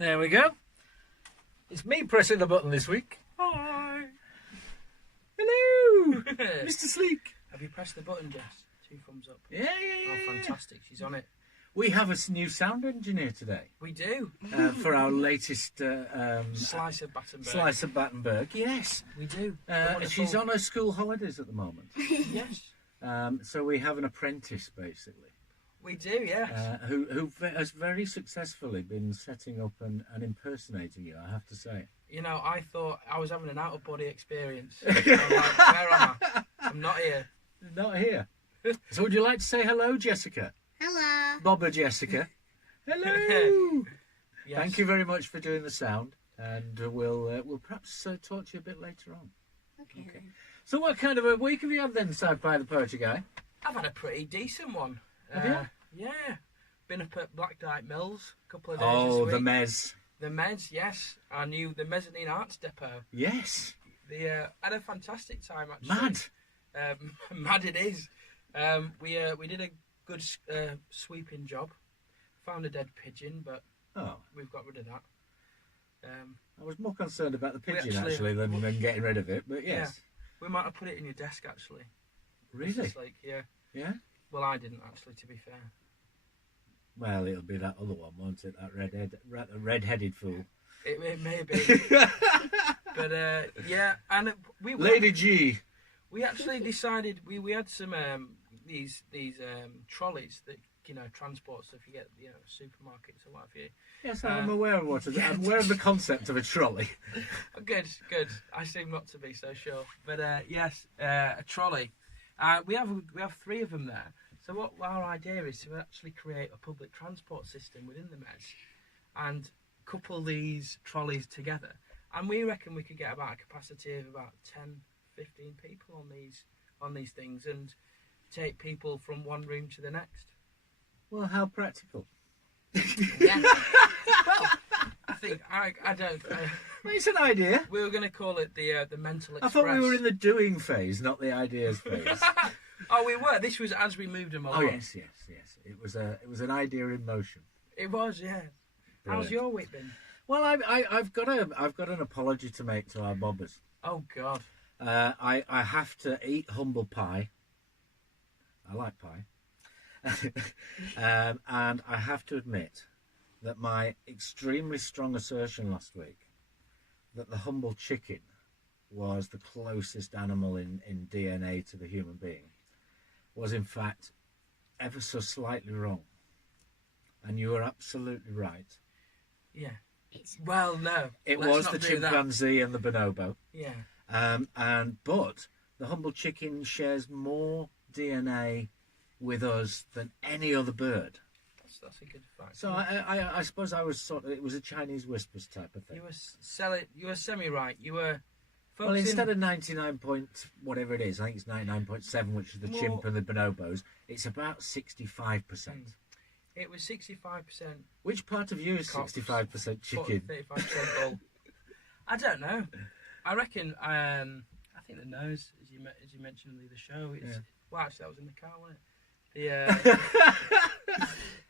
There we go. It's me pressing the button this week. Hi. Hello, Mr. Sleek. Have you pressed the button, Jess? 2 thumbs up. Yeah. Oh, fantastic. She's on it. We have a new sound engineer today We do. for our latest Slice of Battenberg. Slice of Battenberg. Yes. We do. She's on her school holidays at the moment. Yes. So we have an apprentice, basically. We do, yes. Who has very successfully been setting up and impersonating you, I have to say. You know, I thought I was having an out-of-body experience. I'm like, where am I? I'm not here. Not here. So would you like to say hello, Jessica? Hello. Bobber Jessica. Hello. Yes. Thank you very much for doing the sound, and we'll perhaps talk to you a bit later on. Okay. So what kind of a week have you had then, Sci-Fi the Poetry Guy? I've had a pretty decent one. Have you? Yeah. Been up at Black Dyke Mills a couple of days Oh, this week. the Mez. The Mez, yes. I knew the Mezzanine Arts Depot. Yes. Had a fantastic time, actually. Mad. Mad it is. We did a good sweeping job. Found a dead pigeon, but Oh, we've got rid of that. I was more concerned about the pigeon actually- than getting rid of it, but yes. We might have put it in your desk, actually. Really? It's like, yeah. Yeah? Well, I didn't, actually, to be fair. Well, it'll be that other one, won't it? That red-headed fool. It may be. But, yeah, and we Lady G. We actually decided we had some these trolleys that transport stuff. You get supermarkets or what have you. Yes, I'm aware of what it is. I'm aware of the concept of a trolley. Good. I seem not to be so sure, but yes, a trolley. We have 3 of them there. So what our idea is to actually create a public transport system within the Mez, and couple these trolleys together. And we reckon we could get about a capacity of about 10, 15 people on these things, and take people from one room to the next. Well, how practical. Yeah. Well, I think I don't. It's an idea. We were going to call it the mental express. I thought we were in the doing phase, not the ideas phase. Oh, we were. This was as we moved them along. Oh yes. It was an idea in motion. It was, yeah. Brilliant. How's your week been? Well, I've got an apology to make to our bobbers. Oh God. I have to eat humble pie. I like pie. And I have to admit that my extremely strong assertion last week that the humble chicken was the closest animal in DNA to the human being was in fact ever so slightly wrong. And you were absolutely right. Yeah. Well, no. It let's was not the do chimpanzee and the bonobo. that. Yeah. But the humble chicken shares more DNA with us than any other bird. That's a good fact. So I suppose I was it was a Chinese whispers type of thing. You were semi-right. You were Well, focusing... instead of 99 point whatever it is, I think it's 99.7, which is the chimp and the bonobos, it's about 65%. It was 65%. Which part of you is 65% chicken? 35% bull. I don't know. I reckon. I think the nose, as you mentioned in the show, it's well. Actually, that was in the car, wasn't it?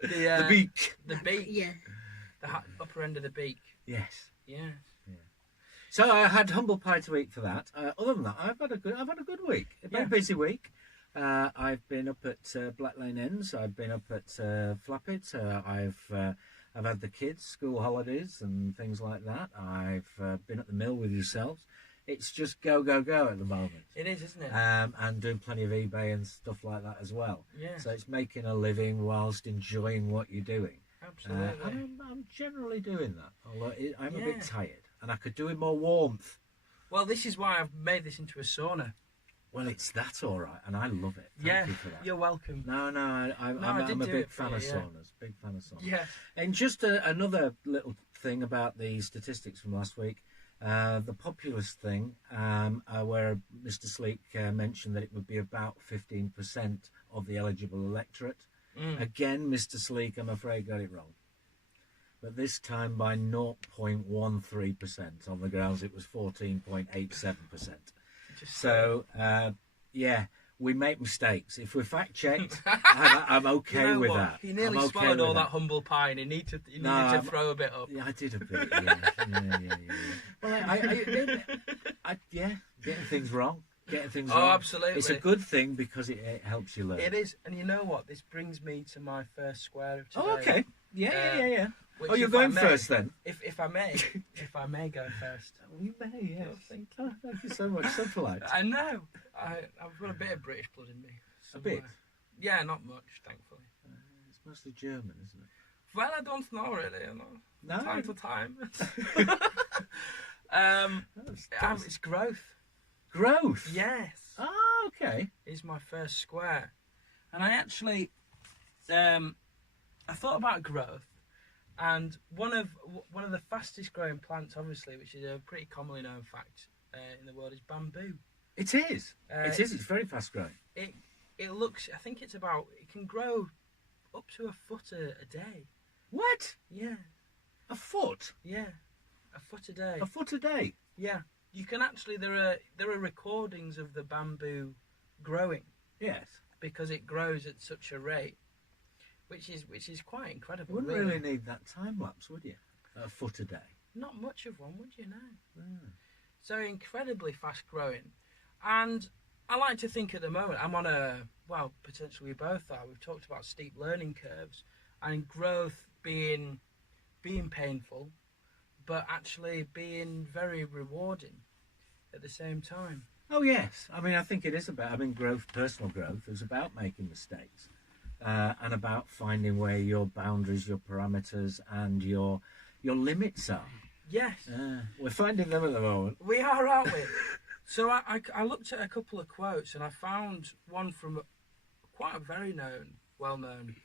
The beak. The beak. Yeah. The upper end of the beak. Yes. Yeah. So I had humble pie to eat for that. Other than that, I've had a good week. A very busy week. I've been up at Black Lane Inns. I've been up at Flappet. I've had the kids' school holidays and things like that. I've been at the mill with yourselves. It's just go at the moment. It is, isn't it? And doing plenty of eBay and stuff like that as well. Yeah. So it's making a living whilst enjoying what you're doing. Absolutely. And I'm generally doing that. Although I'm a bit tired, and I could do with more warmth. Well, this is why I've made this into a sauna. Well, it's that all right, and I love it. Thank you for that. You're welcome. No, I'm a big fan of saunas. Big fan of saunas. Yeah. And just another little thing about the statistics from last week, the populist thing, where Mr. Sleek mentioned that it would be about 15% of the eligible electorate. Again, Mr. Sleek, I'm afraid, got it wrong. But this time by 0.13%, on the grounds it was 14.87%. So, we make mistakes. If we're fact checked, I'm okay You know with what? that. He nearly I'm okay swallowed with all that humble pie, and he needed to I'm- throw a bit up. Yeah, I did a bit. Yeah. Well, yeah, getting things wrong, Oh, wrong. absolutely. It's a good thing because it helps you learn. It is, and you know what? This brings me to my first square of today. Oh, okay. Yeah. Which, Oh, you're if I going may- first then? If I may, if I may go first. You may, yes. Oh, thank Oh, thank you so much. So polite. I know. I've got a bit of British blood in me. A bit? Yeah, not much, thankfully. It's mostly German, isn't it? Well, I don't know really. You know. No. Time to time. That's- It's growth. Growth? Yes. Oh, okay. Is my first square, and I actually, I thought about growth, and one of the fastest growing plants, obviously, which is a pretty commonly known fact in the world, is bamboo. It is. It is. It's very fast growing. It looks. I think it can grow up to a foot a day. What? Yeah, A foot? yeah, a foot a day. A foot a day? Yeah, you can actually. There are recordings of the bamboo growing Yes. because it grows at such a rate, which is quite incredible. You wouldn't really need that time lapse, would you? A foot a day. Not much of one, would you know? Mm. So incredibly fast growing, and I like to think at the moment I'm on potentially we both are. We've talked about steep learning curves and growth being painful, but actually being very rewarding at the same time. Oh yes. I mean, I think it is about. I mean, personal growth is about making mistakes, and about finding where your boundaries, your parameters, and your limits are. Yes, We're finding them at the moment. we are, aren't we? So I looked at a couple of quotes and I found one from quite a very well-known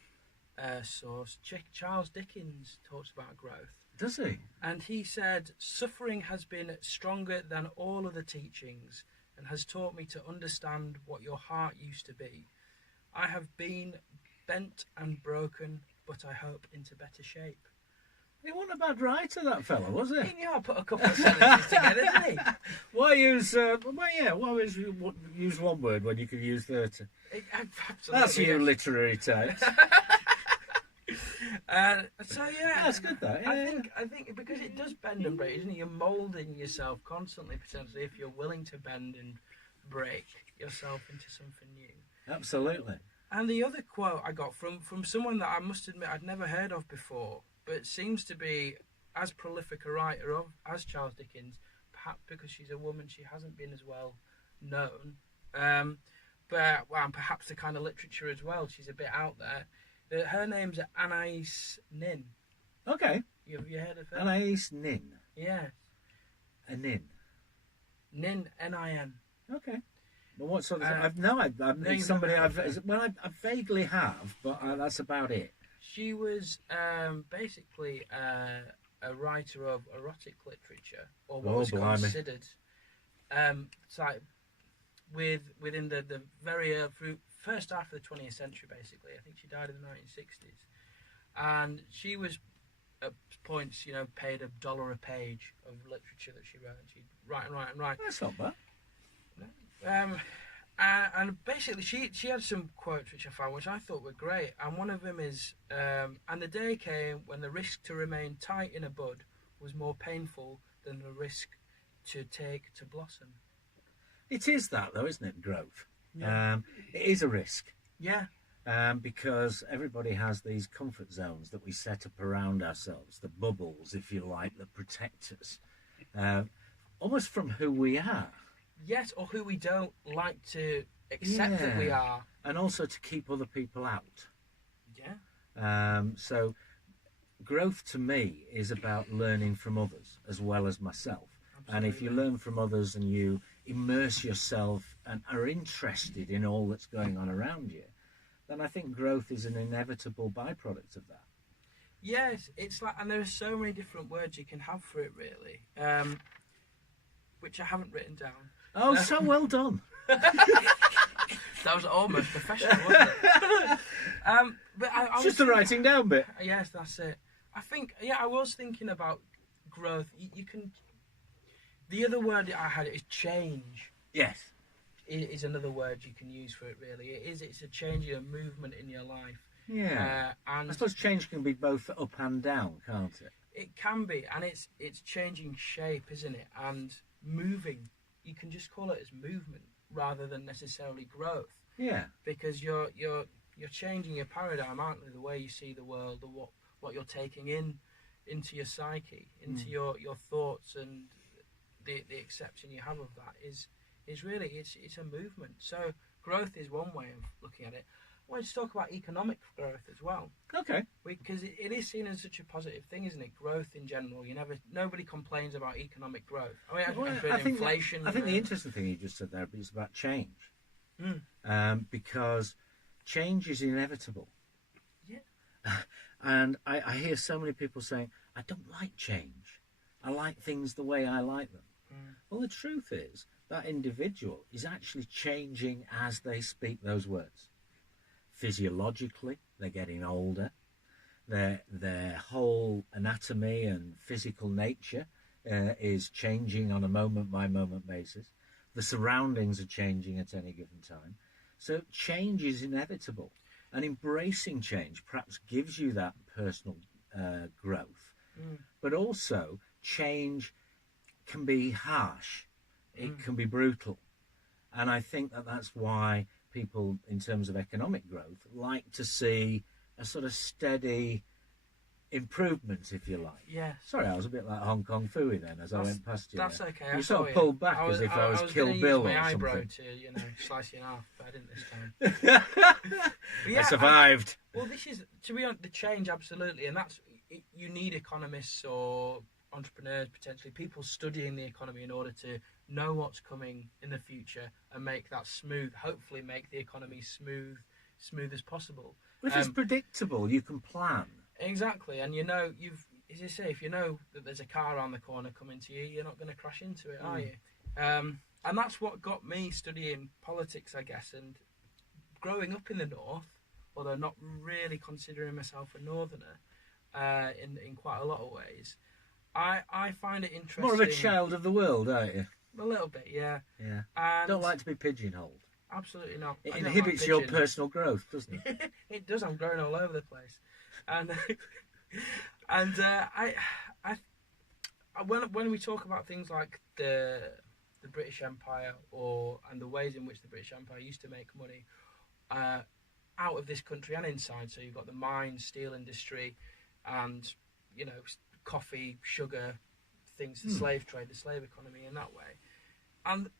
source. Charles Dickens talks about growth. Does he? And he said, "Suffering has been stronger than all other teachings and has taught me to understand what your heart used to be. I have been bent and broken, but I hope into better shape." He wasn't a bad writer, that fella, was he? He knew how to put a couple of sentences together, didn't he? Why use? Why use one word when you could use 30? Absolutely. That's you, literary types. So yeah, That's good, though. Yeah. I think because it does bend and break, isn't it? You're moulding yourself constantly, potentially, if you're willing to bend and break yourself into something new. Absolutely. And the other quote I got from someone that I must admit I'd never heard of before, but seems to be as prolific a writer as Charles Dickens. Perhaps because she's a woman, she hasn't been as well known. And perhaps the kind of literature as well. She's a bit out there. Her name's Anais Nin. Okay. You heard of her? Anais Nin. Yeah. A Nin. Nin, N-I-N. Okay. Well, what sort of? No, it's somebody I vaguely have, but that's about it. She was basically a writer of erotic literature, or what was considered within the very first half of the 20th century, basically. I think she died in the 1960s. And she was, at points, paid $1 a page of literature that she wrote. And she'd write. That's not bad. And basically, she had some quotes which I found, which I thought were great. And one of them is, "And the day came when the risk to remain tight in a bud was more painful than the risk to take to blossom." It is that, though, isn't it? Growth. Yeah. It is a risk. Yeah. Because everybody has these comfort zones that we set up around ourselves, the bubbles, if you like, that protect us, almost from who we are. Yes, or who we don't like to accept that we are. And also to keep other people out. Yeah. So growth to me is about learning from others as well as myself. Absolutely. And if you learn from others and you immerse yourself and are interested in all that's going on around you, then I think growth is an inevitable byproduct of that. Yes, it's like, and there are so many different words you can have for it, really, which I haven't written down. Oh, so well done. That was almost professional, wasn't it? But I just the writing down bit. Yes, that's it. I think, I was thinking about growth. You can. The other word I had is change. Yes. is another word you can use for it. Really, it's a change, a movement in your life. Yeah. And I suppose change can be both up and down, can't it? it can be, and it's changing shape, isn't it? And moving. You can just call it as movement rather than necessarily growth. Yeah. Because you're changing your paradigm, aren't you? The way you see the world, or what you're taking into your psyche, into your thoughts, and the acceptation you have of that is really it's a movement. So growth is one way of looking at it. I wanted to talk about economic growth as well. Okay. Because it is seen as such a positive thing, isn't it? Growth in general. Nobody complains about economic growth. I mean, I think inflation. I think the interesting thing you just said there is about change, because change is inevitable. Yeah. And I hear so many people saying, "I don't like change. I like things the way I like them." Well, the truth is that individual is actually changing as they speak those words. Physiologically, they're getting older. Their whole anatomy and physical nature is changing on a moment-by-moment basis. The surroundings are changing at any given time. So change is inevitable. And embracing change perhaps gives you that personal growth. But also, change can be harsh. It can be brutal. And I think that's why people, in terms of economic growth, like to see a sort of steady improvement, if you like. Yeah. Sorry, I was a bit like Hong Kong Phooey then as I went past you. That's there. okay. You sort of pulled back as if I was Kill Bill or my eyebrow something. to slice you in half, but I didn't this time. I survived. Well, this is, to be honest, the change, absolutely, and you need economists or entrepreneurs, potentially people studying the economy in order to know what's coming in the future and make that smooth. Hopefully, make the economy smooth as possible. Well, if it's predictable, you can plan. Exactly, and as you say, if you know that there's a car around the corner coming to you, you're not going to crash into it, are you? And that's what got me studying politics, I guess, and growing up in the north, although not really considering myself a northerner in quite a lot of ways. I find it interesting. More of a child of the world, aren't you? A little bit, yeah. Yeah. And don't like to be pigitonholed. Absolutely not. It inhibits your personal growth, doesn't it? It does. I'm growing all over the place, and when we talk about things like the British Empire and the ways in which the British Empire used to make money out of this country and inside, so you've got the mines, steel industry, and coffee, sugar, things, the slave trade, the slave economy in that way. And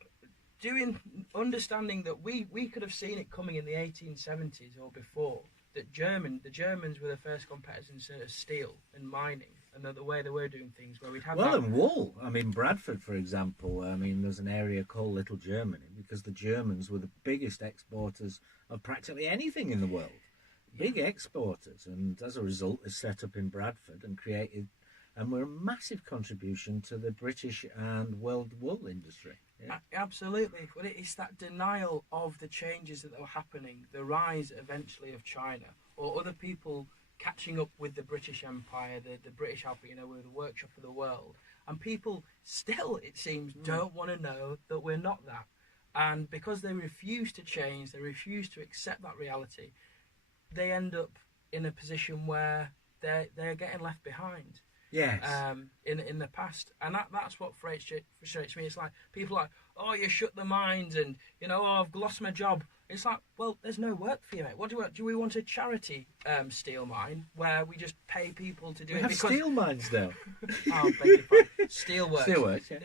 understanding that we could have seen it coming in the 1870s or before, that the Germans were the first competitors in sort of steel and mining, and the way they were doing things, where we'd have and wool. I mean, Bradford, for example, there's an area called Little Germany because the Germans were the biggest exporters of practically anything in the world. Big exporters, and as a result, they set up in Bradford and created, and were a massive contribution to the British and world wool industry. Yeah. Absolutely, but it's that denial of the changes that were happening, the rise eventually of China, or other people catching up with the British Empire, the British Empire, we're the workshop of the world, and people still, it seems, don't want to know that we're not that, and because they refuse to change, they refuse to accept that reality, they end up in a position where they're getting left behind. Yes. In the past, and that's what frustrates me. It's like people are like, oh, you shut the mines, and oh, I've lost my job. It's like, well, there's no work for you, mate. What do we want? A charity steel mine where we just pay people to do we it? Have steel mines though. Oh, beg your pardon. Steelworks. Steelworks, yeah.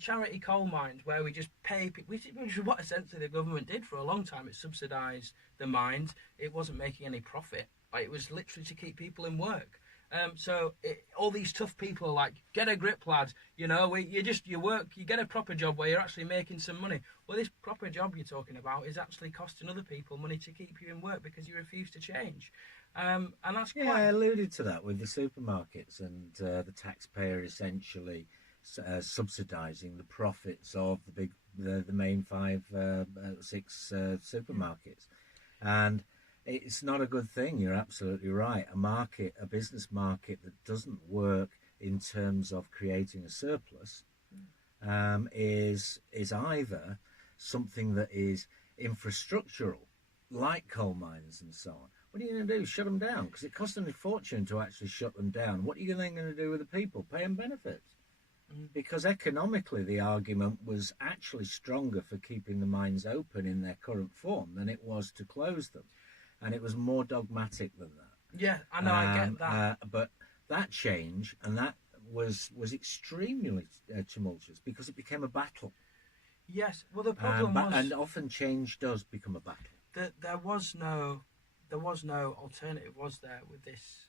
Charity coal mines where we just pay people, which is what essentially the government did for a long time. It subsidised the mines. It wasn't making any profit. It was literally to keep people in work. All these tough people are like, get a grip, lads. You work, you get a proper job where you're actually making some money. Well, this proper job you're talking about is actually costing other people money to keep you in work because you refuse to change. And that's quite... I alluded to that with the supermarkets and the taxpayer essentially subsidising the profits of the main 6 supermarkets, and it's not a good thing. You're absolutely right. A business market that doesn't work in terms of creating a surplus is either something that is infrastructural, like coal mines and so on, what are you going to do? Shut them down? Because it costs them a fortune to actually shut them down. What are you then going to do with the people? Pay them benefits? Because economically, the argument was actually stronger for keeping the mines open in their current form than it was to close them. And it was more dogmatic than that. Yeah, I know, I get that. But that change, and that was extremely tumultuous because it became a battle. Yes, well, the problem was... And often change does become a battle. There was no alternative, was there, with this,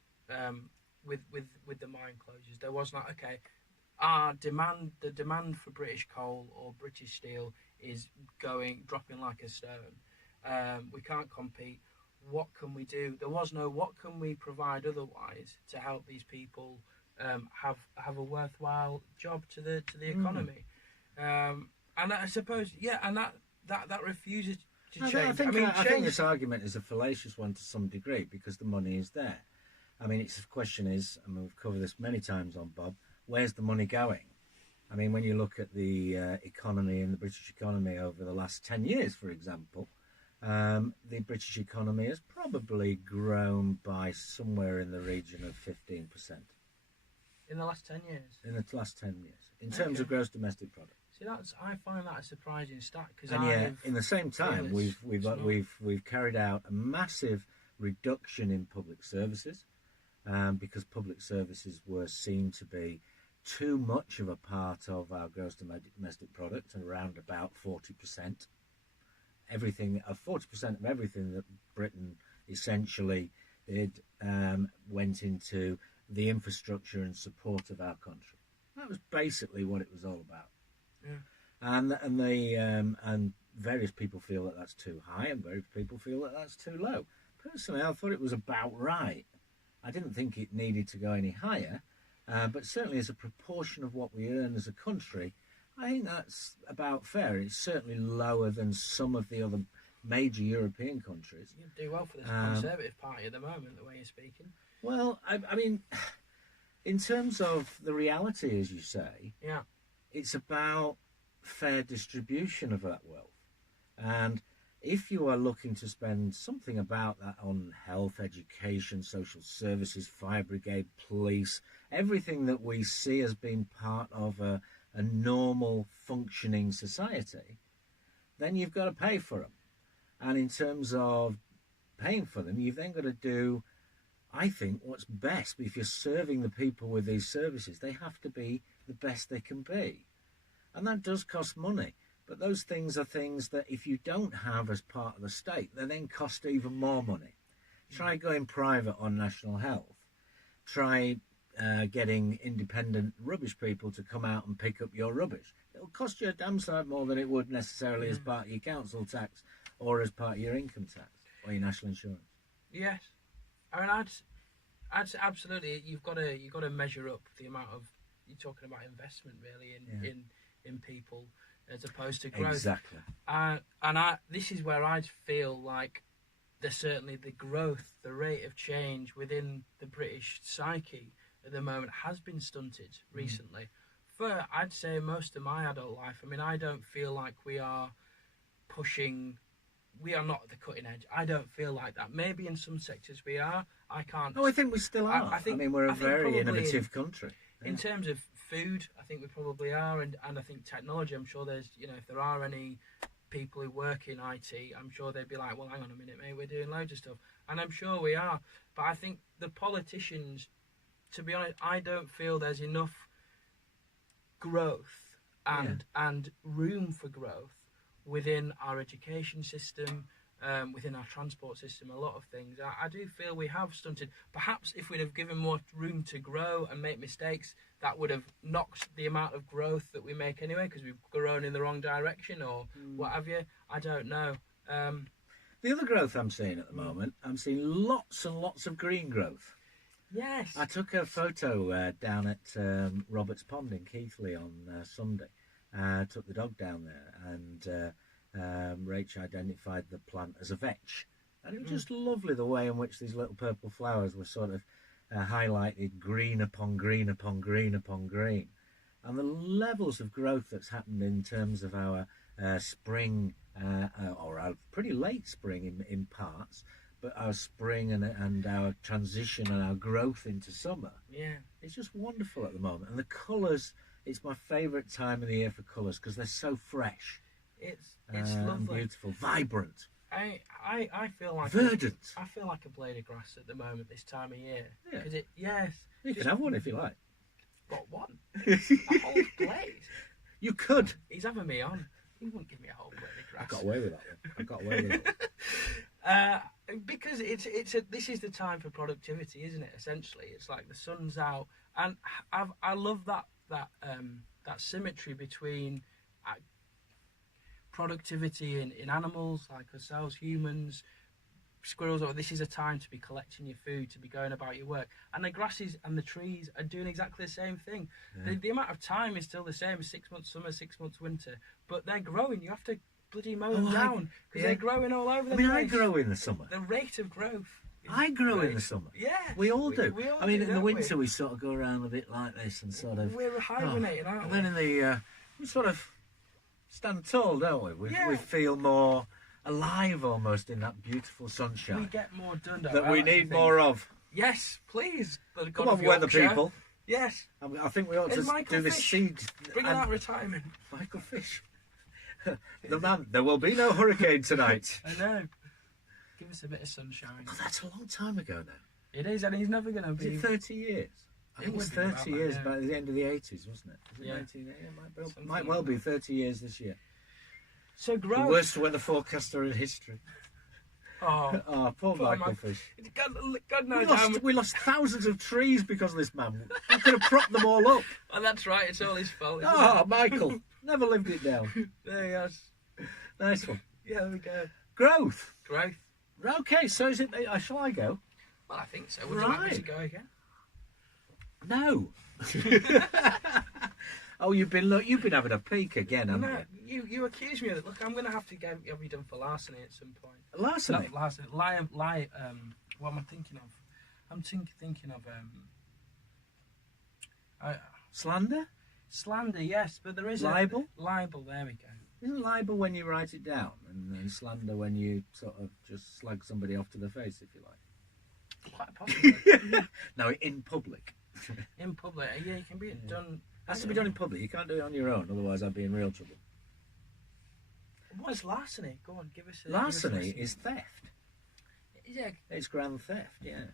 with the mine closures? There was not, okay, the demand for British coal or British steel is dropping like a stone. We can't compete. What can we do? There was no what can we provide otherwise to help these people have a worthwhile job to the economy. And I suppose, and that refuses to change. I think this argument is a fallacious one to some degree because the money is there. I mean, the question is, and we've covered this many times on BoB, where's the money going? I mean, when you look at the economy and the British economy over the last 10 years, for example, the British economy has probably grown by somewhere in the region of 15%. In the last 10 years? In the last 10 years, in terms of gross domestic product. See, I find that a surprising stat. In the same time, we've carried out a massive reduction in public services because public services were seen to be too much of a part of our gross domestic product, and around about 40%. 40% of everything that Britain essentially did went into the infrastructure and support of our country. That was basically what it was all about. Yeah. And various people feel that that's too high, and various people feel that that's too low. Personally, I thought it was about right. I didn't think it needed to go any higher, but certainly as a proportion of what we earn as a country, I think that's about fair. It's certainly lower than some of the other major European countries. You do well for this Conservative Party at the moment, the way you're speaking. Well, I mean, in terms of the reality, as you say, it's about fair distribution of that wealth. And if you are looking to spend something about that on health, education, social services, fire brigade, police, everything that we see as being part of a normal functioning society, then you've got to pay for them. And in terms of paying for them, you've then got to do, I think, what's best. If you're serving the people with these services, they have to be the best they can be. And that does cost money. But those things are things that if you don't have as part of the state, they then cost even more money. Try going private on national health. Try getting independent rubbish people to come out and pick up your rubbish. It'll cost you a damn sight more than it would necessarily as part of your council tax or as part of your income tax or your national insurance. Yes, I mean, I'd say absolutely. You've got to measure up the amount of, you're talking about investment really in people as opposed to growth. Exactly. This is where I feel like there's certainly the growth, the rate of change within the British psyche at the moment has been stunted recently. For, I'd say, most of my adult life, I mean, I don't feel like we are not at the cutting edge. I don't feel like that. Maybe in some sectors we are. I can't... No, I think we still are. I mean, we're a very innovative country. In terms of food, I think we probably are, and I think technology, I'm sure there's, if there are any people who work in IT, I'm sure they'd be like, well, hang on a minute, mate, we're doing loads of stuff. And I'm sure we are. But I think the politicians, to be honest, I don't feel there's enough growth and room for growth within our education system, within our transport system, a lot of things. I do feel we have stunted. Perhaps if we'd have given more room to grow and make mistakes, that would have knocked the amount of growth that we make anyway, because we've grown in the wrong direction or what have you. I don't know. The other growth I'm seeing at the moment, I'm seeing lots and lots of green growth. Yes. I took a photo down at Roberts Pond in Keighley on Sunday. Took the dog down there, and Rach identified the plant as a vetch. And it was just lovely the way in which these little purple flowers were sort of highlighted green upon green upon green upon green. And the levels of growth that's happened in terms of our spring, or our pretty late spring in parts, but our spring and our transition and our growth into summer. Yeah. It's just wonderful at the moment. And the colours, it's my favourite time of the year for colours because they're so fresh. It's And lovely. beautiful, vibrant, I feel like verdant. I feel like a blade of grass at the moment this time of year. Yeah. 'Cause yes. You can have one if you like. But one. A whole blade. You could. He's having me on. He wouldn't give me a whole blade of grass. I got away with that one. I got away with that one. Because this is the time for productivity, isn't it? Essentially, it's like the sun's out, and I love that symmetry between productivity in animals like ourselves, humans, squirrels. Or this is a time to be collecting your food, to be going about your work, and the grasses and the trees are doing exactly the same thing. Yeah. The amount of time is still the same: 6 months summer, 6 months winter, but they're growing. You have to bloody mow them down because they're growing all over the place. I grow in the summer. The rate of growth. I grow in the summer. Yeah, We all do. We all I mean, do, in the don't winter, we sort of go around a bit like this and sort of. We're hibernating, aren't And we? then in the, we sort of stand tall, don't we? We feel more alive almost in that beautiful We sunshine get more done. that we need more of. Yes, please. The Come God on, of weather Yorkshire. people. Yes, I think we ought It's to Michael do this Fish. seed. bring and- out retirement. Michael Fish. The man. There will be no hurricane tonight. I know. Give us a bit of sunshine. Oh, that's a long time ago now. It is, and he's never going to Was be. it 30 years? I think it was would be about 30 that, years yeah. by the end of the 80s, wasn't it? Was it Yeah. 1980? It Something might well like be 30 years this year. So The gross. worst weather forecaster in history. Oh, Oh, poor Poor Michael Mike. Fish. God knows how. We lost thousands of trees because of this man. We could have propped them all up. Oh, that's right. It's all his fault. Isn't Oh, Michael. Never lived it down. it? There he is. Nice one. Yeah, there we go. Growth. Growth. Okay, so is it? Shall I go? Well, I think so. Would you like me to Right. go again? No. Oh, you've been having a peek again, haven't No, you accuse me of it. Look, I'm going to have to have you done for larceny at some point. you? Larceny. Not larceny. What am I thinking of? I'm thinking of Slander. slander. Yes, but there is Libel? Libel. There we go. Isn't libel when you write it down, and then slander when you sort of just slag somebody off to the face, if you like? Quite possibly. No, in public. In public, yeah, you can be done. Has to be done in public. You can't do it on your own, otherwise I'd be in real trouble. What is larceny? Go on, give us a Larceny give us is theft. yeah, It's grand theft, yeah.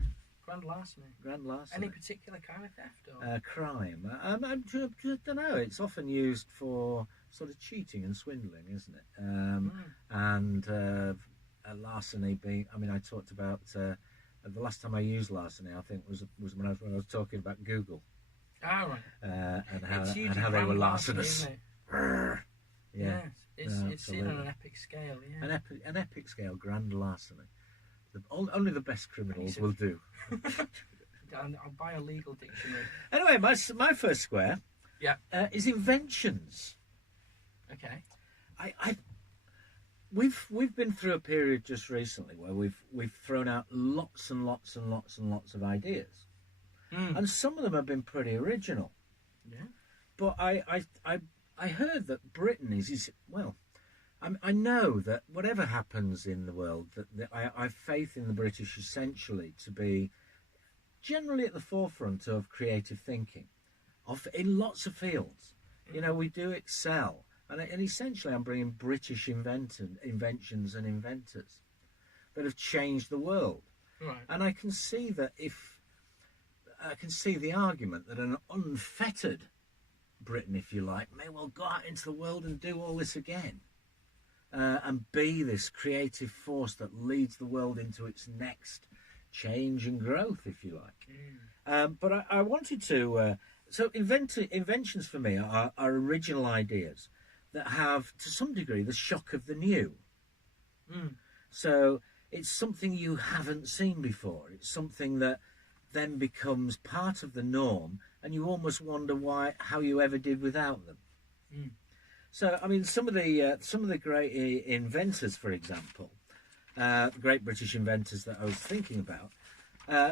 grand larceny. Grand larceny. Any particular kind of theft? Or? Crime. I don't know. It's often used for sort of cheating and swindling, isn't it? And larceny being. I mean, I talked about the last time I used larceny. I think was when I was talking about Google Ah, right. and how It's usually how they were grand larceny, larcenous. isn't it? Yeah, It's No, it's seen on absolutely. an epic scale. Yeah. an epic scale grand larceny. Only the best criminals will do. I'll buy a legal dictionary. Anyway, my first square Yeah. is inventions. Okay. We've been through a period just recently where we've thrown out lots and lots and lots and lots of ideas, and some of them have been pretty original. Yeah. But I heard that Britain is well. I know that whatever happens in the world, that I have faith in the British essentially to be generally at the forefront of creative thinking, in lots of fields. You know, we do excel, and essentially I'm bringing British inventions and inventors that have changed the world. Right. And I can see that I can see the argument that an unfettered Britain, if you like, may well go out into the world and do all this again. And be this creative force that leads the world into its next change and growth, if you like. But I wanted to... so inventions for me are original ideas that have, to some degree, the shock of the new. So it's something you haven't seen before. It's something that then becomes part of the norm, and you almost wonder how you ever did without them. So, I mean, some of the great inventors, for example, great British inventors that I was thinking about,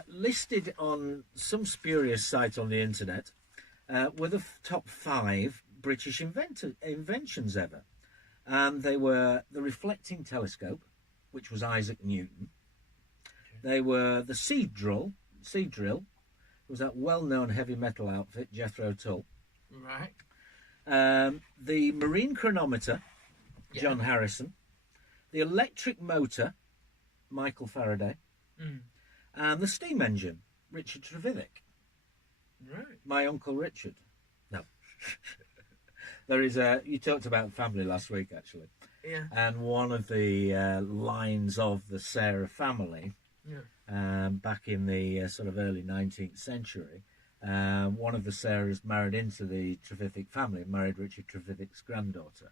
listed on some spurious site on the internet, were the top 5 British inventions ever. And they were the reflecting telescope, which was Isaac Newton. They were the seed drill. It was that well-known heavy metal outfit, Jethro Tull. Right. The marine chronometer, Yeah. John Harrison. The electric motor, Michael Faraday. And the steam engine, Richard Trevithick. Right. My Uncle Richard. No. There is you talked about family last week, actually. Yeah. And one of the lines of the Sarah family, back in the sort of early 19th century, one of the Sarahs married into the Trevithick family, married Richard Trevithick's granddaughter.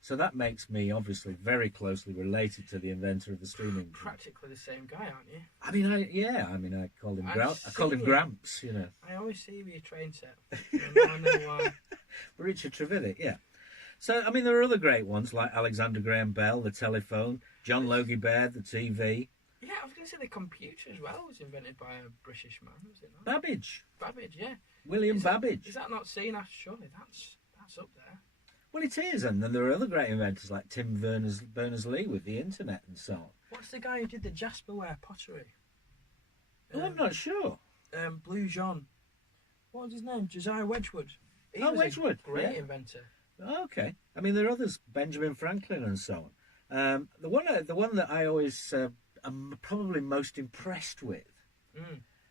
So that makes me obviously very closely related to the inventor of the steam engine. Practically the same guy, aren't you? I mean, I called him Gramps, you know. I always see you with your train set. I know why. Richard Trevithick, yeah. So, I mean, there are other great ones like Alexander Graham Bell, the telephone, John Logie Baird, the TV. Yeah, I was going to say the computer as well was invented by a British man, was it not? Babbage. Babbage, yeah. William Babbage. Is that not seen as? Surely that's up there. Well, it is, and then there are other great inventors like Tim Berners-Lee with the internet and so on. What's the guy who did the Jasperware pottery? Oh, I'm not sure. Blue John. What was his name? Josiah Wedgwood. He Oh, was Wedgwood, a great yeah. inventor. Okay. I mean, there are others, Benjamin Franklin and so on. The one that I always am probably most impressed with,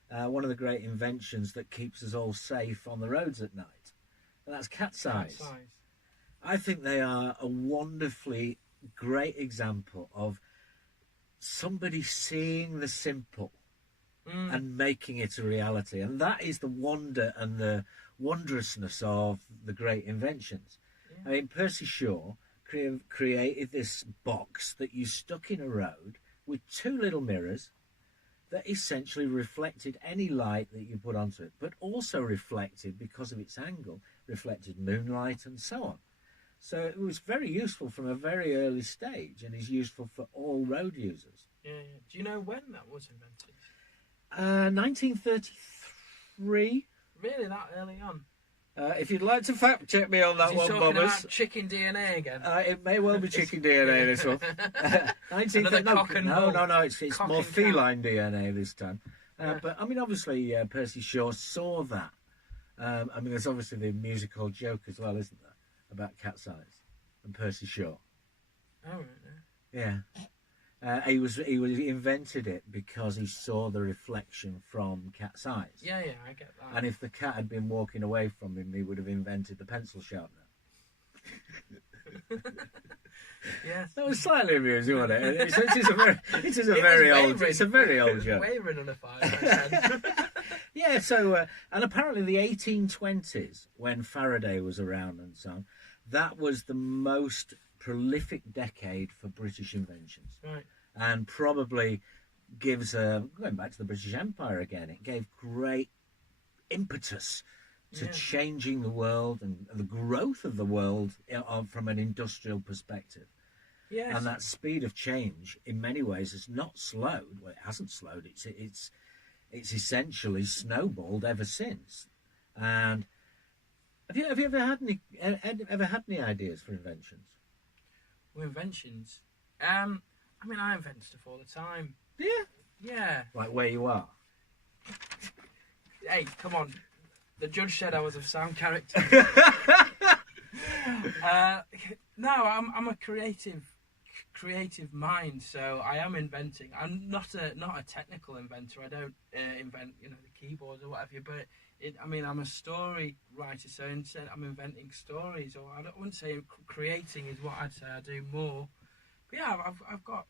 one of the great inventions that keeps us all safe on the roads at night, and that's cat's eyes. Cat's eyes. I think they are a wonderfully great example of somebody seeing the simple and making it a reality. And that is the wonder and the wondrousness of the great inventions. Yeah. I mean, Percy Shaw created this box that you stuck in a road with two little mirrors that essentially reflected any light that you put onto it, but also reflected, because of its angle, reflected moonlight and so on. So it was very useful from a very early stage and is useful for all road users. Yeah. Do you know when that was invented? 1933. Really, that early on? If you'd like to fact check me on that Is he one, talking Bobbers. about chicken DNA again? It may well be chicken DNA, this one. No, it's more feline DNA this time. But, I mean, obviously, Percy Shaw saw that. I mean, there's obviously the musical joke as well, isn't there? About cat's eyes and Percy Shaw. Oh, right. Yeah. He invented it because he saw the reflection from cat's eyes. Yeah, I get that. And if the cat had been walking away from him, he would have invented the pencil sharpener. Yes. That was slightly amusing, wasn't it? It's a very old joke. Wavering on a fire. Yeah. So, and apparently the 1820s, when Faraday was around and so on, that was the most prolific decade for British inventions. Right. And probably gives going back to the British Empire again, it gave great impetus to changing the world and the growth of the world from an industrial perspective. Yes. And that speed of change, in many ways, has not slowed. Well, it hasn't slowed. It's essentially snowballed ever since. And have you ever had any ideas for inventions? Well, inventions. I mean, I invent stuff all the time. Yeah. Yeah. Like where you are. Hey, come on. The judge said I was of sound character. No, I'm a creative mind, so I am inventing. I'm not a technical inventor. I don't invent, the keyboards or whatever. But I'm a story writer, so instead I'm inventing stories. Or I wouldn't say creating is what I'd say. I do more. But yeah, I've got.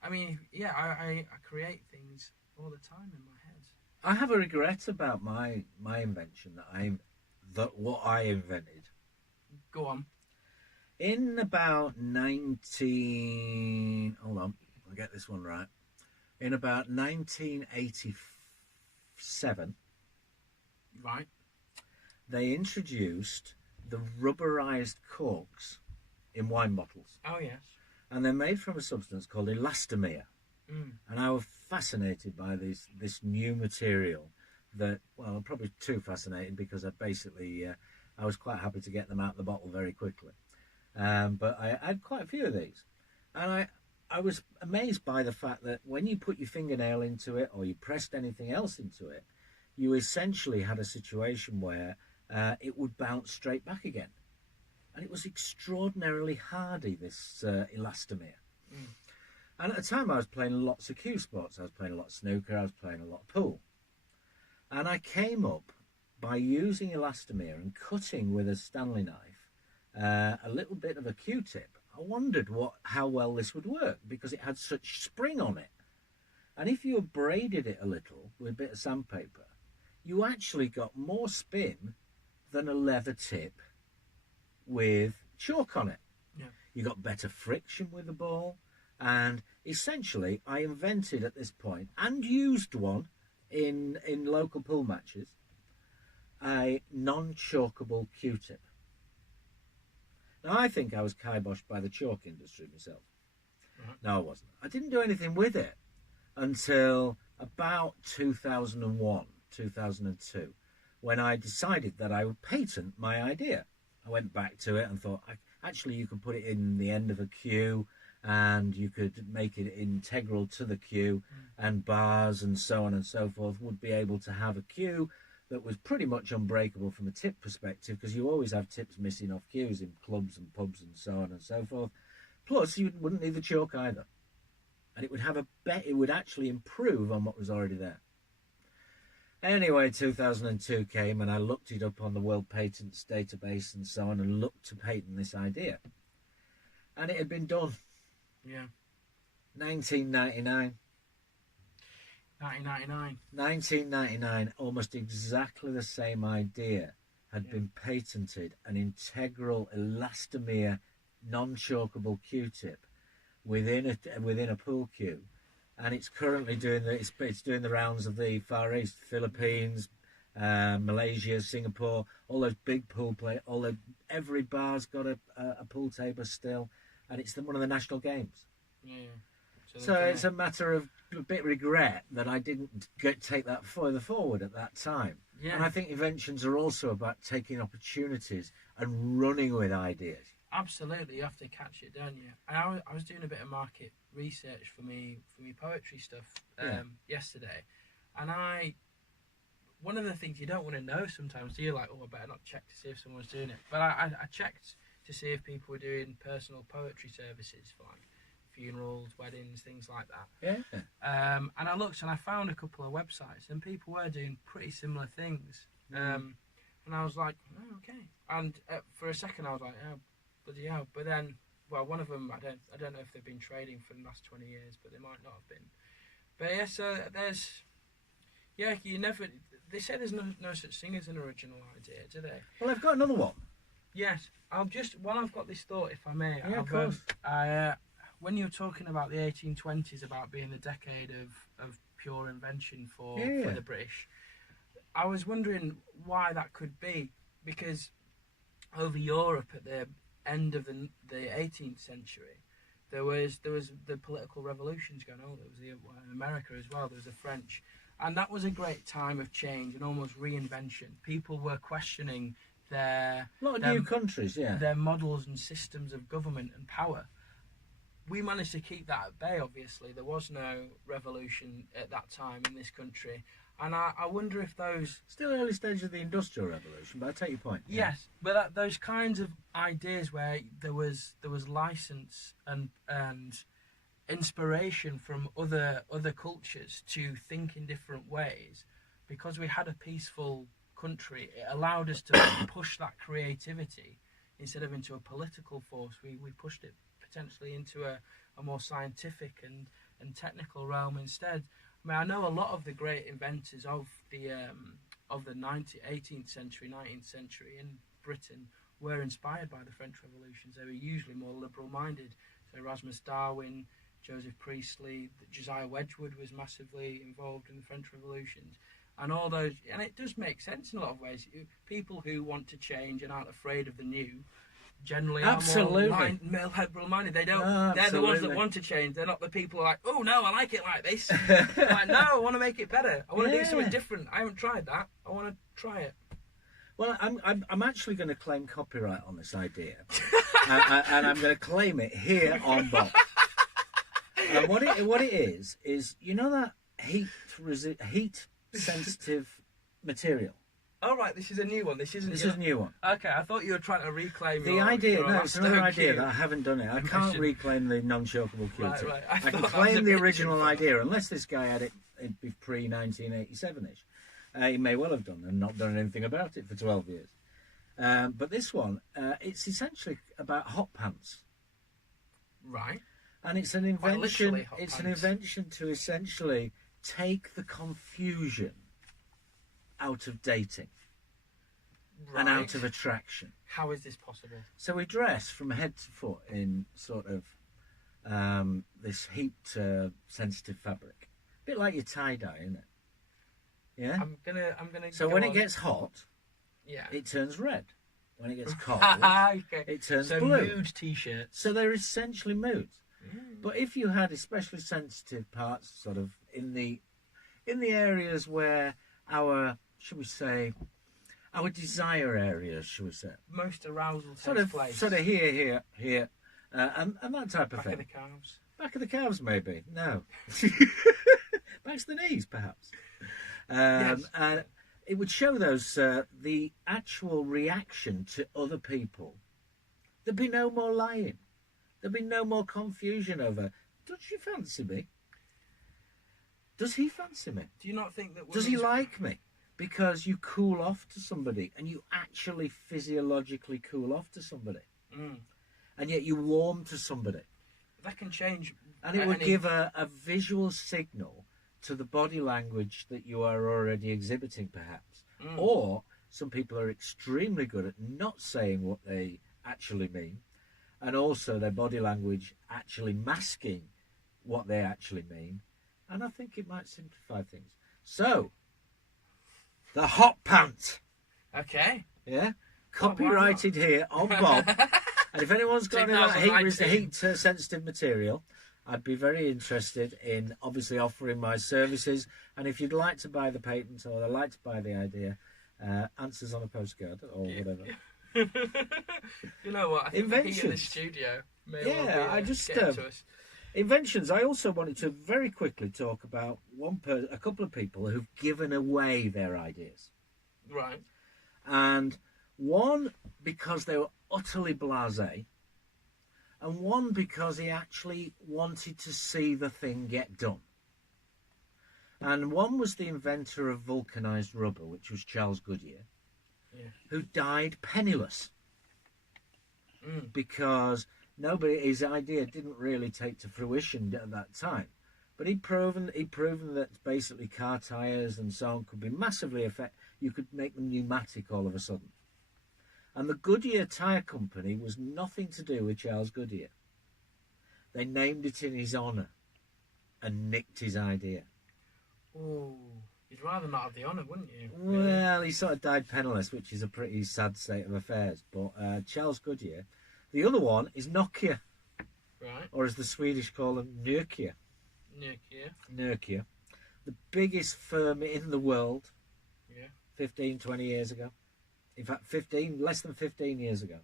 I create things all the time in my head. I have a regret about my invention what I invented. Go on. In about 19... Hold on, I'll get this one right. In about 1987... Right. They introduced the rubberized corks in wine bottles. Oh, yes. And they're made from a substance called elastomere. And I was fascinated by this new material that, well, I'm probably too fascinated because I was quite happy to get them out of the bottle very quickly. but I had quite a few of these, and I was amazed by the fact that when you put your fingernail into it or you pressed anything else into it, you essentially had a situation where it would bounce straight back again. And it was extraordinarily hardy, this elastomere. Mm. And at the time I was playing lots of cue sports. I was playing a lot of snooker, I was playing a lot of pool. And I came up by using elastomere and cutting with a Stanley knife a little bit of a Q-tip. I wondered how well this would work because it had such spring on it. And if you abraded it a little with a bit of sandpaper, you actually got more spin than a leather tip with chalk on it. Yeah. You got better friction with the ball. And essentially, I invented at this point, and used one in local pool matches, a non-chalkable Q-tip. Now, I think I was kiboshed by the chalk industry myself. Uh-huh. No, I wasn't. I didn't do anything with it until about 2001, 2002, when I decided that I would patent my idea. I went back to it and thought, actually, you could put it in the end of a cue, and you could make it integral to the cue, and bars and so on and so forth would be able to have a cue that was pretty much unbreakable from a tip perspective, because you always have tips missing off cues in clubs and pubs and so on and so forth. Plus, you wouldn't need the chalk either, and it would have it would actually improve on what was already there. Anyway, 2002 came, and I looked it up on the World Patents database and so on, and looked to patent this idea, and it had been done. Yeah. 1999. 1999, almost exactly the same idea had been patented, an integral elastomere non-chalkable Q-tip within a pool cue, and it's currently doing the rounds of the Far East, Philippines, Malaysia, Singapore, all those big pool every bar's got a pool table still, and it's one of the national games. Yeah. So it's a matter of a bit of regret that I didn't take that further forward at that time. Yeah. And I think inventions are also about taking opportunities and running with ideas. Absolutely, you have to catch it, don't you? And I was doing a bit of market research for me poetry stuff yesterday, and one of the things you don't want to know sometimes, do you? Like, oh, I better not check to see if someone's doing it. But I checked to see if people were doing personal poetry services for like funerals, weddings, things like that. Yeah. And I looked and I found a couple of websites, and people were doing pretty similar things. And I was like, oh, okay. And for a second, I was like, oh, bloody hell. But then, well, one of them, I don't know if they've been trading for the last 20 years, but they might not have been. But yeah, so they say there's no such thing as an original idea, do they? Well, I've got another one. Yes. While I've got this thought, if I may. Yeah, of course. When you're talking about the 1820s, about being the decade of pure invention for the British, I was wondering why that could be, because over Europe at the end of the 18th century, there was the political revolutions going on. There was in America as well. There was the French, and that was a great time of change and almost reinvention. People were questioning their new countries, their models and systems of government and power. We managed to keep that at bay, obviously. There was no revolution at that time in this country. And I wonder if those... Still early stage of the Industrial Revolution, but I take your point. Yes, but those kinds of ideas where there was license and inspiration from other cultures to think in different ways, because we had a peaceful country, it allowed us to push that creativity instead of into a political force. We pushed it potentially into a more scientific and technical realm instead. I mean, I know a lot of the great inventors of the 18th century, 19th century in Britain were inspired by the French Revolutions. They were usually more liberal-minded. So Erasmus Darwin, Joseph Priestley, Josiah Wedgwood was massively involved in the French Revolutions. And all those, and it does make sense in a lot of ways. People who want to change and aren't afraid of the new generally are more liberal-minded. They don't. No, they're the ones that want to change. They're not the people who are like, oh no, I like it like this. Like, no, I want to make it better. I want to do something different. I haven't tried that. I want to try it. Well, I'm actually going to claim copyright on this idea. and I'm going to claim it here on BoB. And what it is you know that heat sensitive material. Oh right, this is a new one. This isn't. This is a new one. Okay, I thought you were trying to reclaim the your, idea. Your No, it's another idea cue. that I haven't done it. I can't reclaim the non-chokeable cue. Right. I can claim the original idea, unless this guy had it pre-1987ish. He may well have done and not done anything about it for 12 years. But this one, it's essentially about hot pants. Right. And it's an invention. It's an invention to essentially take the confusion out of dating and out of attraction. How is this possible? So we dress from head to foot in sort of this heat-sensitive fabric, a bit like your tie-dye, isn't it? Yeah. I'm gonna. So when it gets hot, yeah, it turns red. When it gets cold, okay. it turns so blue. Mood t-shirts. So they're essentially moods. But if you had especially sensitive parts, sort of in the areas where our, should we say, our desire areas, should we say, most arousal sort takes of place. Sort of here, and that type of Back thing. of the calves. Back of the calves, maybe. No. Back to the knees, perhaps. Yes. And it would show those the actual reaction to other people. There'd be no more lying. There'd be no more confusion over, does she fancy me? Does he fancy me? Do you not think that... Does he like me? Because you cool off to somebody, and you actually physiologically cool off to somebody. And yet you warm to somebody. That can change. And it would give a visual signal to the body language that you are already exhibiting, perhaps. Or some people are extremely good at not saying what they actually mean, and also their body language actually masking what they actually mean. And I think it might simplify things. So, the hot pant. Okay. Yeah? Copyrighted here on BoB. And if anyone's got any heat-sensitive material, I'd be very interested in obviously offering my services. And if you'd like to buy the patent or I'd like to buy the idea, answers on a postcard or whatever. You know what? I think Inventions. in the studio may Yeah, well be, I just getting to us. Inventions. I also wanted to very quickly talk about a couple of people who've given away their ideas. Right. And one because they were utterly blasé, and one because he actually wanted to see the thing get done. And one was the inventor of vulcanized rubber, which was Charles Goodyear, who died penniless because his idea didn't really take to fruition at that time. But he'd proven that basically car tires and so on could be massively you could make them pneumatic all of a sudden. And the Goodyear Tire Company was nothing to do with Charles Goodyear. They named it in his honour and nicked his idea. Oh, you'd rather not have the honour, wouldn't you? Well, he sort of died penniless, which is a pretty sad state of affairs. But Charles Goodyear. The other one is Nokia. Right. Or as the Swedish call them, Nokia. Nokia. The biggest firm in the world. 15, 20 years ago. In fact, less than 15 years ago.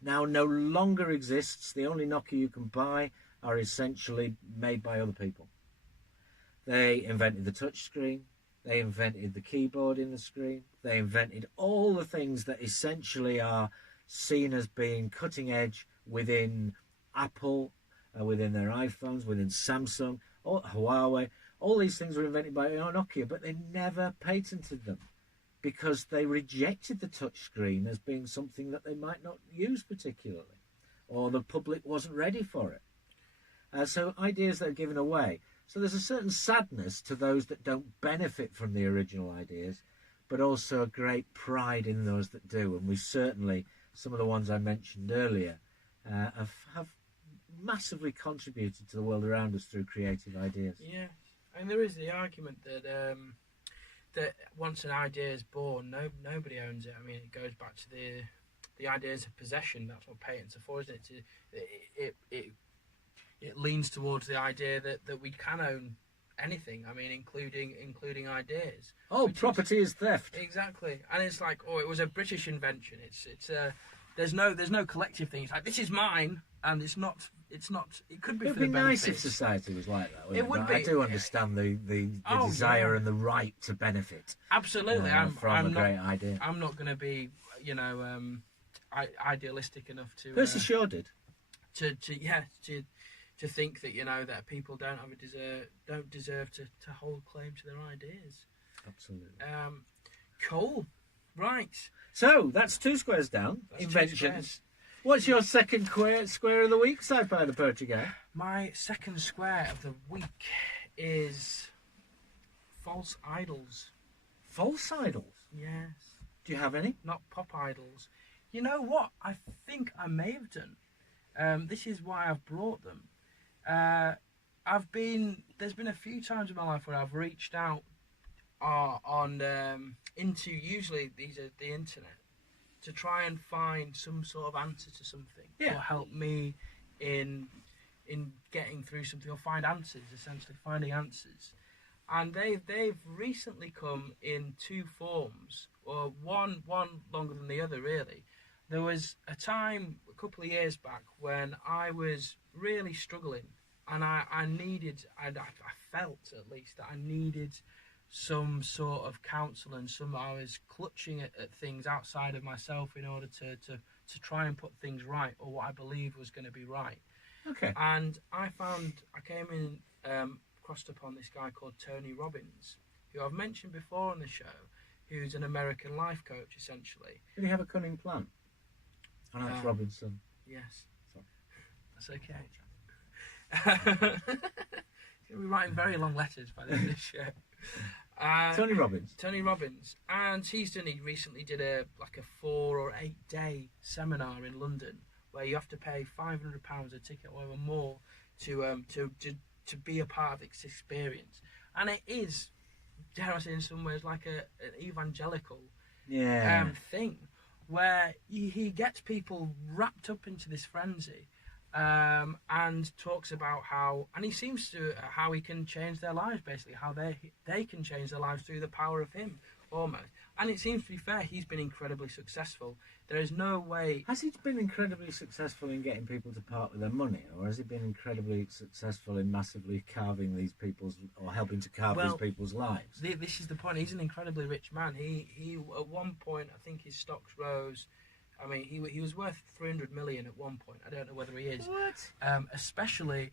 Now no longer exists. The only Nokia you can buy are essentially made by other people. They invented the touch screen. They invented the keyboard in the screen. They invented all the things that essentially are seen as being cutting edge within Apple, within their iPhones, within Samsung, or Huawei. All these things were invented by Nokia, but they never patented them because they rejected the touch screen as being something that they might not use particularly, or the public wasn't ready for it. So ideas that are given away. So there's a certain sadness to those that don't benefit from the original ideas, but also a great pride in those that do. And we certainly, some of the ones I mentioned earlier, have massively contributed to the world around us through creative ideas. Yeah, and there is the argument that that once an idea is born, nobody owns it. I mean, it goes back to the ideas of possession. That's what patents are for, isn't it? It leans towards the idea that we can own anything. I mean, including ideas. Oh, property is theft. Exactly, and it's like, it was a British invention. It's there's no collective thing. It's like, this is mine, and it's not. It could be. It'd for be the nice benefits. if society was like that. It would But be. I do understand the Oh, desire yeah. and the right to benefit. Absolutely, from a great idea. I'm not going to be, idealistic enough to. Percy Shaw did. To think that that people don't deserve to hold claim to their ideas. Absolutely. Cool. Right. So that's 2 squares down. That's 2 Inventions. squares. What's your second square of the week, Sci-Fi the Poetry Guy? My second square of the week is false idols. False idols? Yes. Do you have any? Not pop idols. You know what? I think I may have done. This is why I've brought them. There's been a few times in my life where I've reached out into, usually these are the internet, to try and find some sort of answer to something, or help me in getting through something, or find answers, essentially finding answers. And they've recently come in 2 forms, or one longer than the other, really. There was a time a couple of years back when I was really struggling, and I felt at least that I needed some sort of counsel, and I was clutching at things outside of myself in order to try and put things right, or what I believed was going to be right. Okay. And I came in, crossed upon this guy called Tony Robbins, who I've mentioned before on the show, who's an American life coach, essentially. Did he have a cunning plan? Oh, no, it's Robinson. Yes. Sorry. That's okay. We're writing very long letters by the end of this show. Tony Robbins. Tony Robbins, and he recently did a 4 or 8 day seminar in London where you have to pay £500 a ticket or more to be a part of this experience, and it is, dare I say, in some ways like an evangelical thing, where he gets people wrapped up into this frenzy. And talks about how he can change their lives, basically, how they can change their lives through the power of him, almost. And it seems, to be fair, he's been incredibly successful. There is no way... Has he been incredibly successful in getting people to part with their money, or has he been incredibly successful in massively carving these people's, or helping to carve these people's lives? This is the point. He's an incredibly rich man. He at one point, I think his stocks rose... I mean, he was worth 300 million at one point. I don't know whether he is. What? Especially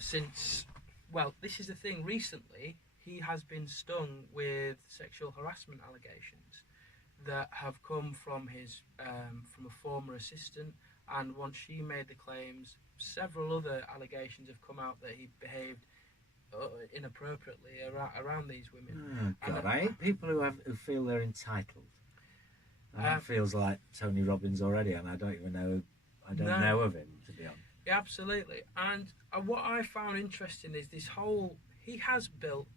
since, well, this is the thing. Recently, he has been stung with sexual harassment allegations that have come from from a former assistant. And once she made the claims, several other allegations have come out that he behaved inappropriately around these women. Oh, God, I hate people who feel they're entitled. That feels like Tony Robbins already, and I don't even know. I don't know of him, to be honest. Yeah, absolutely. And what I found interesting is this whole. He has built,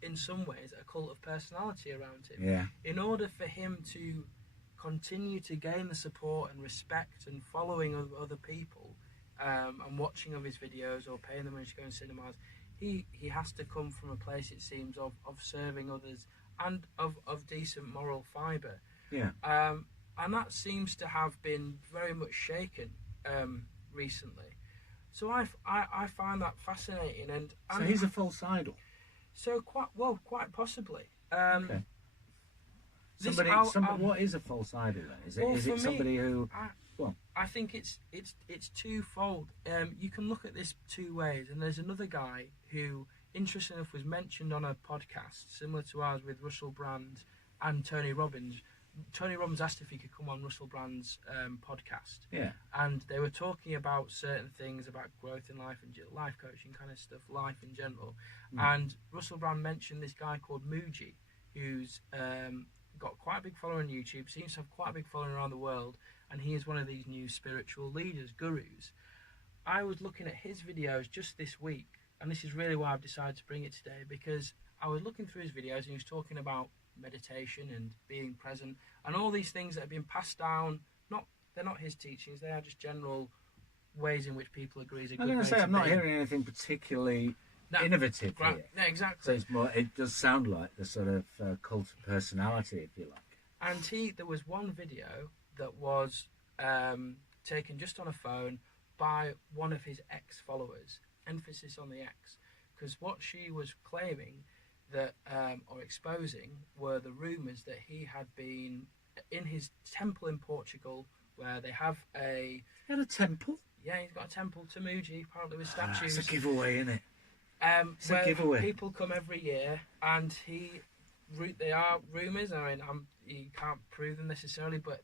in some ways, a cult of personality around him. Yeah. In order for him to continue to gain the support and respect and following of other people, and watching of his videos or paying them when he's going to cinemas, he has to come from a place, it seems, of serving others and of decent moral fibre. Yeah. And that seems to have been very much shaken recently. So I find that fascinating. And so he's a false idol. So quite possibly. Okay. What is a false idol then? Is it somebody who? I think it's twofold. You can look at this 2 ways, and there's another guy who, interesting enough, was mentioned on a podcast similar to ours with Russell Brand and Tony Robbins. Tony Robbins asked if he could come on Russell Brand's podcast. Yeah. And they were talking about certain things about growth in life and life coaching kind of stuff, life in general. And Russell Brand mentioned this guy called Muji, who's got quite a big follower on YouTube, seems to have quite a big following around the world, and he is one of these new spiritual leaders, gurus. I was looking at his videos just this week, and this is really why I've decided to bring it today, because I was looking through his videos and he was talking about meditation and being present and all these things that have been passed down. They're not his teachings, they are just general ways in which people agree is a good way to be. I'm going to say I'm not hearing anything particularly innovative here. No, exactly. So it's more, it does sound like the sort of cult of personality, if you like. And there was one video that was taken just on a phone by one of his ex-followers. Emphasis on the ex, because what she was claiming that or exposing were the rumours that he had been in his temple in Portugal, where they have He had a temple? yeah, he's got a temple to Muji, apparently with statues. It's a giveaway, isn't it? It's a Where giveaway. people come every year, and they are rumours. I mean, you can't prove them necessarily, but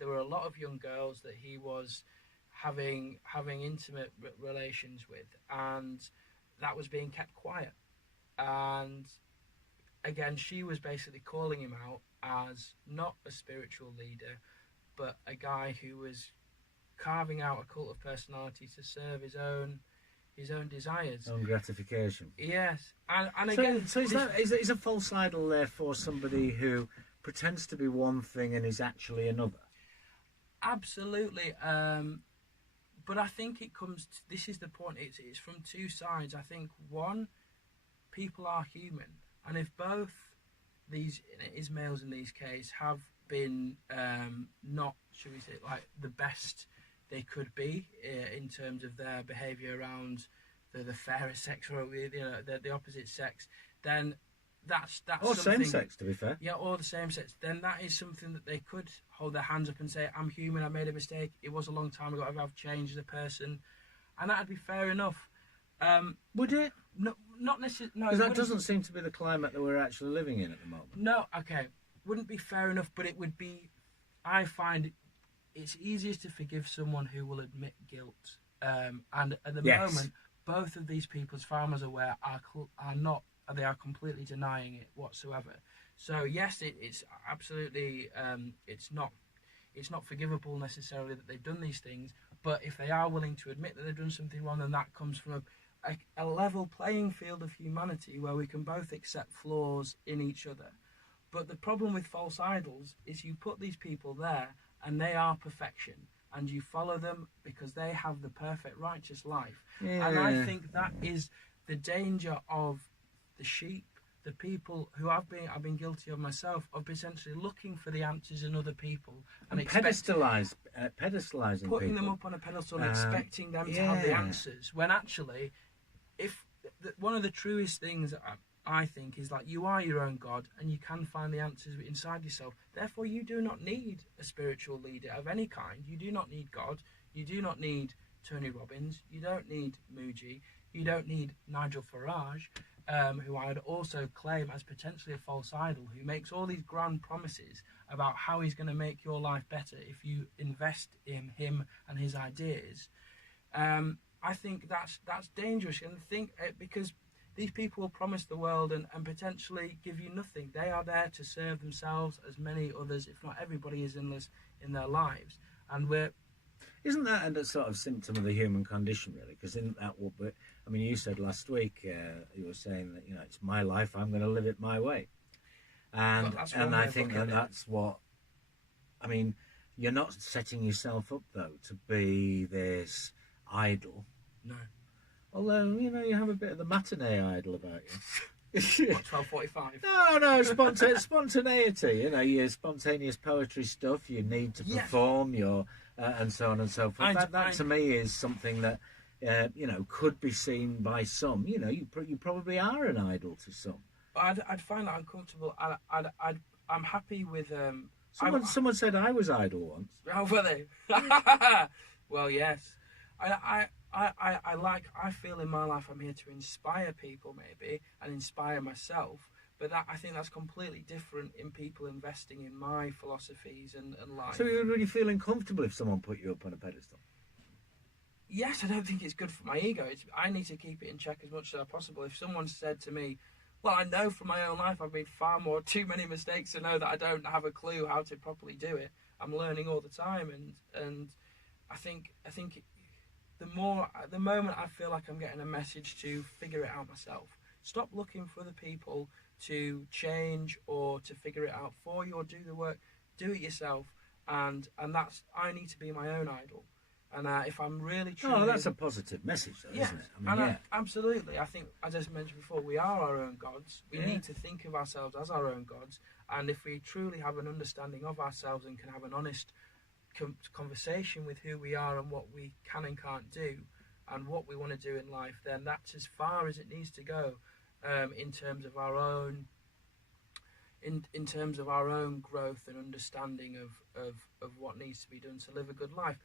there were a lot of young girls that he was having intimate relations with, and that was being kept quiet. And again, she was basically calling him out as not a spiritual leader, but a guy who was carving out a cult of personality to serve his own desires, Own gratification. Yes, and So, again, so is a false idol therefore somebody who pretends to be one thing and is actually another? absolutely. But I think it comes. This is the point. It's from two sides. I think one, people are human, and if both these Ismails in these cases have been not, should we say, like the best they could be in terms of their behaviour around the fairer sex or the opposite sex, then that's Or something, same sex, to be fair. yeah, or the same sex, then that is something that they could hold their hands up and say, I'm human, I made a mistake, it was a long time ago, I've changed as a person, and that'd be fair enough. Would it? No, not necessarily. No, Because it that wouldn't- doesn't seem to be the climate that we're actually living in at the moment. No, okay, wouldn't be fair enough, but it would be. I find it's easiest to forgive someone who will admit guilt, and at the Yes. moment, both of these people, as far as I'm aware, are not. They are completely denying it whatsoever. So yes, it's absolutely. It's not forgivable necessarily that they've done these things, but if they are willing to admit that they've done something wrong, then that comes from a level playing field of humanity where we can both accept flaws in each other. But the problem with false idols is you put these people there and they are perfection, and you follow them because they have the perfect righteous life. Yeah. And I think that is the danger of the sheep, the people who I've been guilty of myself, of potentially looking for the answers in other people and pedestalizing putting people. them up on a pedestal and expecting them to have the yeah. answers, when actually, if one of the truest things I think is like, you are your own God and you can find the answers inside yourself. Therefore, you do not need a spiritual leader of any kind. You do not need God. You do not need Tony Robbins. You don't need Muji. You don't need Nigel Farage, who I would also claim as potentially a false idol, who makes all these grand promises about how he's going to make your life better if you invest in him and his ideas. I think that's dangerous, and because these people will promise the world and potentially give you nothing. They are there to serve themselves, as many others, if not everybody, is in their lives, and Isn't that a sort of symptom of the human condition, really? Because isn't that what I mean, you said last week, you were saying that, it's my life, I'm going to live it my way. And I think that's what, I mean, you're not setting yourself up, though, to be this idol. no. Although, you have a bit of the matinee idol about you. What, 12:45? No, spontaneity. Your spontaneous poetry stuff. You need to perform your and so on and so forth. That to me is something that could be seen by some. You probably are an idol to some. I'd find that uncomfortable. I'm happy with. Someone said I was idle once. Oh, were they? Well, yes. I feel in my life I'm here to inspire people, maybe, and inspire myself. But I think that's completely different in people investing in my philosophies and life. So you're really feeling comfortable if someone put you up on a pedestal? Yes, I don't think it's good for my ego. I need to keep it in check as much as possible. If someone said to me, well, I know from my own life I've made too many mistakes to know that I don't have a clue how to properly do it. I'm learning all the time, and I think the moment I feel like I'm getting a message to figure it out myself. Stop looking for other people to change or to figure it out for you or do the work. Do it yourself, and that's, I need to be my own idol. And if I'm really truly... Oh, that's a positive message, though, isn't it? Absolutely. I think, as I mentioned before, we are our own gods. We need to think of ourselves as our own gods. And if we truly have an understanding of ourselves and can have an honest conversation with who we are and what we can and can't do, and what we want to do in life, then that's as far as it needs to go, in terms of our own. In terms of our own growth and understanding of what needs to be done to live a good life.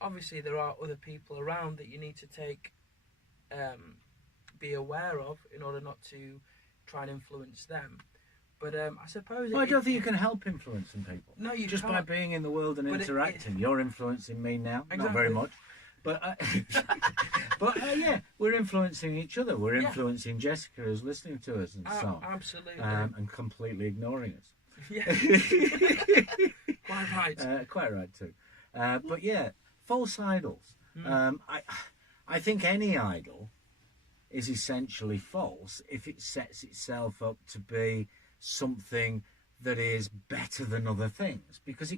Obviously, there are other people around that you need to be aware of in order not to try and influence them. But I suppose... Well, I don't think you can help influencing people. No, you just can't. by being in the world and interacting. You're influencing me now. Exactly. Not very much. But, yeah, we're influencing each other. We're influencing Jessica, who's listening to us and so on. Absolutely. And completely ignoring us. Yeah. Quite right. Quite right, too. But, yeah, false idols. I think any idol is essentially false if it sets itself up to be something that is better than other things, because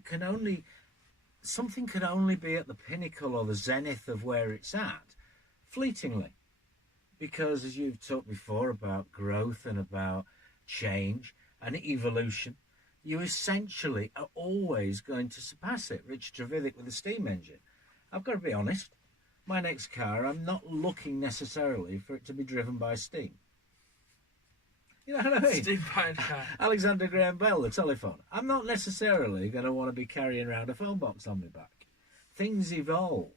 something can only be at the pinnacle or the zenith of where it's at fleetingly, because as you've talked before about growth and about change and evolution, you essentially are always going to surpass it. Richard Trevithick with the steam engine. I've got to be honest, my next car, I'm not looking necessarily for it to be driven by steam. You know what I mean? Steam-powered car. Alexander Graham Bell, the telephone. I'm not necessarily going to want to be carrying around a phone box on my back. Things evolve,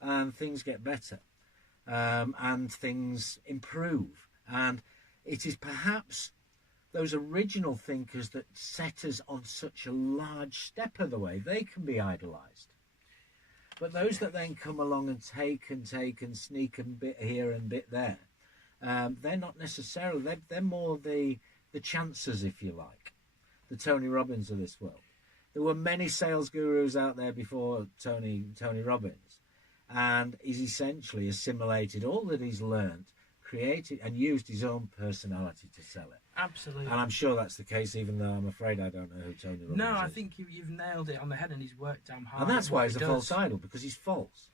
and things get better, and things improve. And it is perhaps those original thinkers that set us on such a large step of the way. They can be idolised. But those that then come along and take and sneak a bit here and bit there, they're not necessarily, they're more the chancers, if you like, the Tony Robbins of this world. There were many sales gurus out there before Tony Robbins, and he's essentially assimilated all that he's learned, created and used his own personality to sell it. Absolutely. And I'm sure that's the case, even though I'm afraid I don't know who Tony Robbins is. No, I think you've nailed it on the head, and he's worked damn hard. And that's why he's a false idol, because he's false.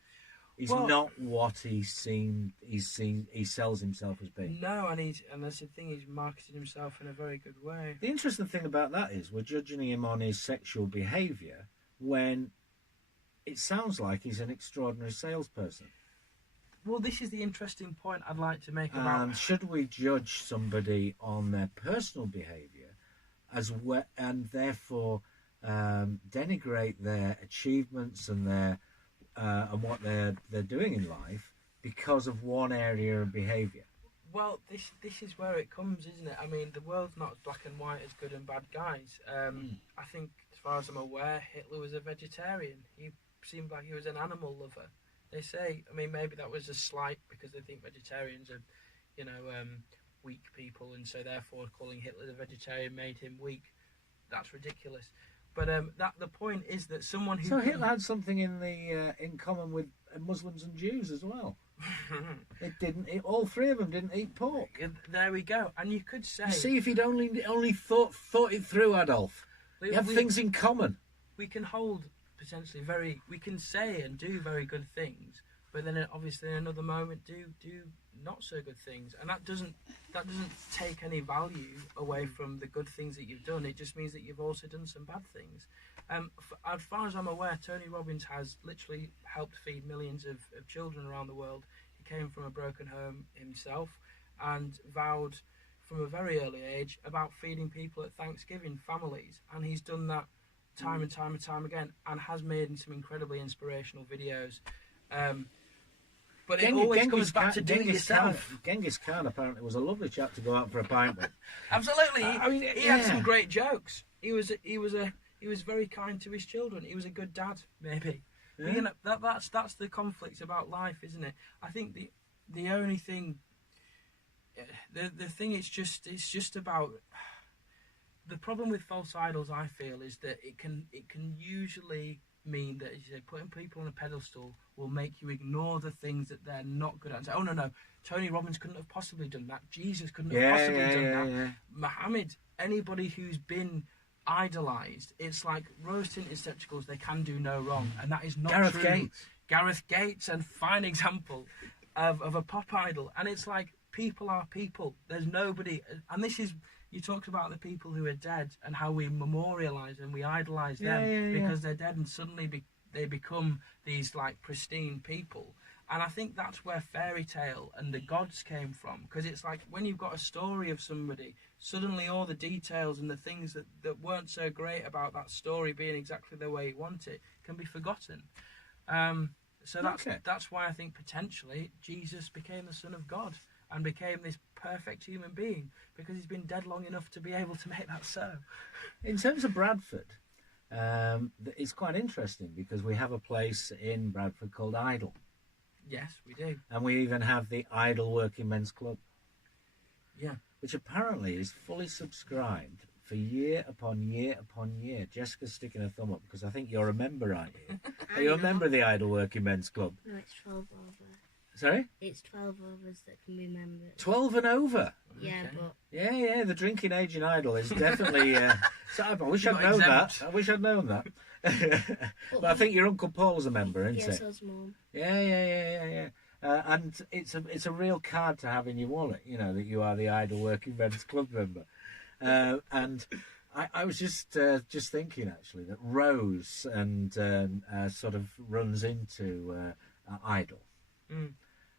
He's Well, not what he sells himself as being. No, and that's the thing, he's marketed himself in a very good way. The interesting thing about that is we're judging him on his sexual behaviour when it sounds like he's an extraordinary salesperson. Well, this is the interesting point I'd like to make about... And should we judge somebody on their personal behaviour as well, and therefore denigrate their achievements and their and what they're doing in life because of one area of behaviour? Well, this is where it comes, isn't it? I mean, the world's not black and white as good and bad guys. I think, as far as I'm aware, Hitler was a vegetarian. He seemed like he was an animal lover. They say, I mean, maybe that was a slight because they think vegetarians are, weak people, and so therefore calling Hitler a vegetarian made him weak. That's ridiculous. But the point is that someone who... So Hitler had something in common with Muslims and Jews as well. All three of them didn't eat pork. There we go. And you could say... You see, if he'd only thought it through, Adolf. You have things in common. We can hold potentially we can say and do very good things, but then obviously in another moment do not so good things, and that doesn't take any value away from the good things that you've done. It just means that you've also done some bad things. As far as I'm aware, Tony Robbins has literally helped feed millions of children around the world. He came from a broken home himself and vowed from a very early age about feeding people at Thanksgiving, families, and he's done that time and time again, and has made some incredibly inspirational videos. But it always comes back to doing it yourself. Genghis Khan apparently was a lovely chap to go out for a pint with. Absolutely, he had some great jokes. He was very kind to his children. He was a good dad, maybe. Yeah. But, that's the conflict about life, isn't it? I think the only thing, the thing it's just about. The problem with false idols, I feel, is that it can usually mean that, as you say, putting people on a pedestal will make you ignore the things that they're not good at. And say, oh no, Tony Robbins couldn't have possibly done that. Jesus couldn't have possibly done that. Yeah. Muhammad, anybody who's been idolised, it's like rose-tinted spectacles. They can do no wrong, and that is not true. Gareth Gates, a fine example of a pop idol, and it's like people are people. There's nobody, and this is you talked about the people who are dead and how we memorialise and we idolise them Yeah. because they're dead, and suddenly they become these like pristine people. And I think that's where fairy tale and the gods came from, because it's like when you've got a story of somebody, suddenly all the details and the things that weren't so great about that story being exactly the way you want it can be forgotten. So that's why I think potentially Jesus became the Son of God and became this perfect human being, because he's been dead long enough to be able to make that so. In terms of Bradford, it's quite interesting because we have a place in Bradford called Idle. Yes, we do. And we even have the Idle Working Men's Club. Yeah. Which apparently is fully subscribed for year upon year upon year. Jessica's sticking her thumb up because I think you're a member, aren't you? Are you a member of the Idle Working Men's Club? No, it's 12 over. Sorry? It's 12 overs that can be members. 12 and over? Yeah, Okay. but... Yeah, the drinking age in Idle is definitely... so I wish I'd known that. I wish I'd known that. But I think your Uncle Paul's a member, isn't it? Yes, so's Mum. Yeah. And it's a real card to have in your wallet, you know, that you are the Idle Working Men's Club member. And I was just thinking, actually, that Rose and sort of runs into Idle. Mm.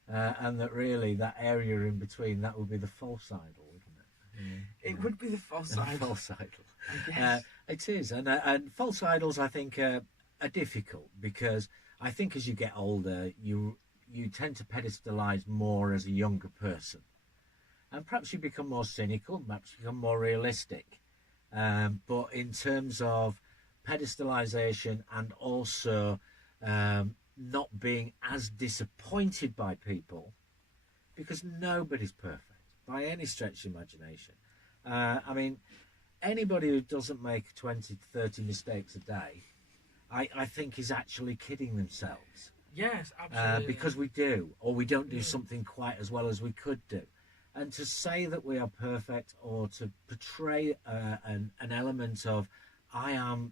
And that really, that area in between, that would be the false idol, wouldn't it? It would be the false idol. False idol. I guess. It is. And false idols, I think, are difficult because I think as you get older, you tend to pedestalise more as a younger person. And perhaps you become more cynical, perhaps you become more realistic. But in terms of pedestalisation and also not being as disappointed by people, because nobody's perfect by any stretch of imagination. I mean, anybody who doesn't make 20 to 30 mistakes a day, I think is actually kidding themselves. Yes, absolutely. Because we do, or we don't do something quite as well as we could do. And to say that we are perfect, or to portray an element of I am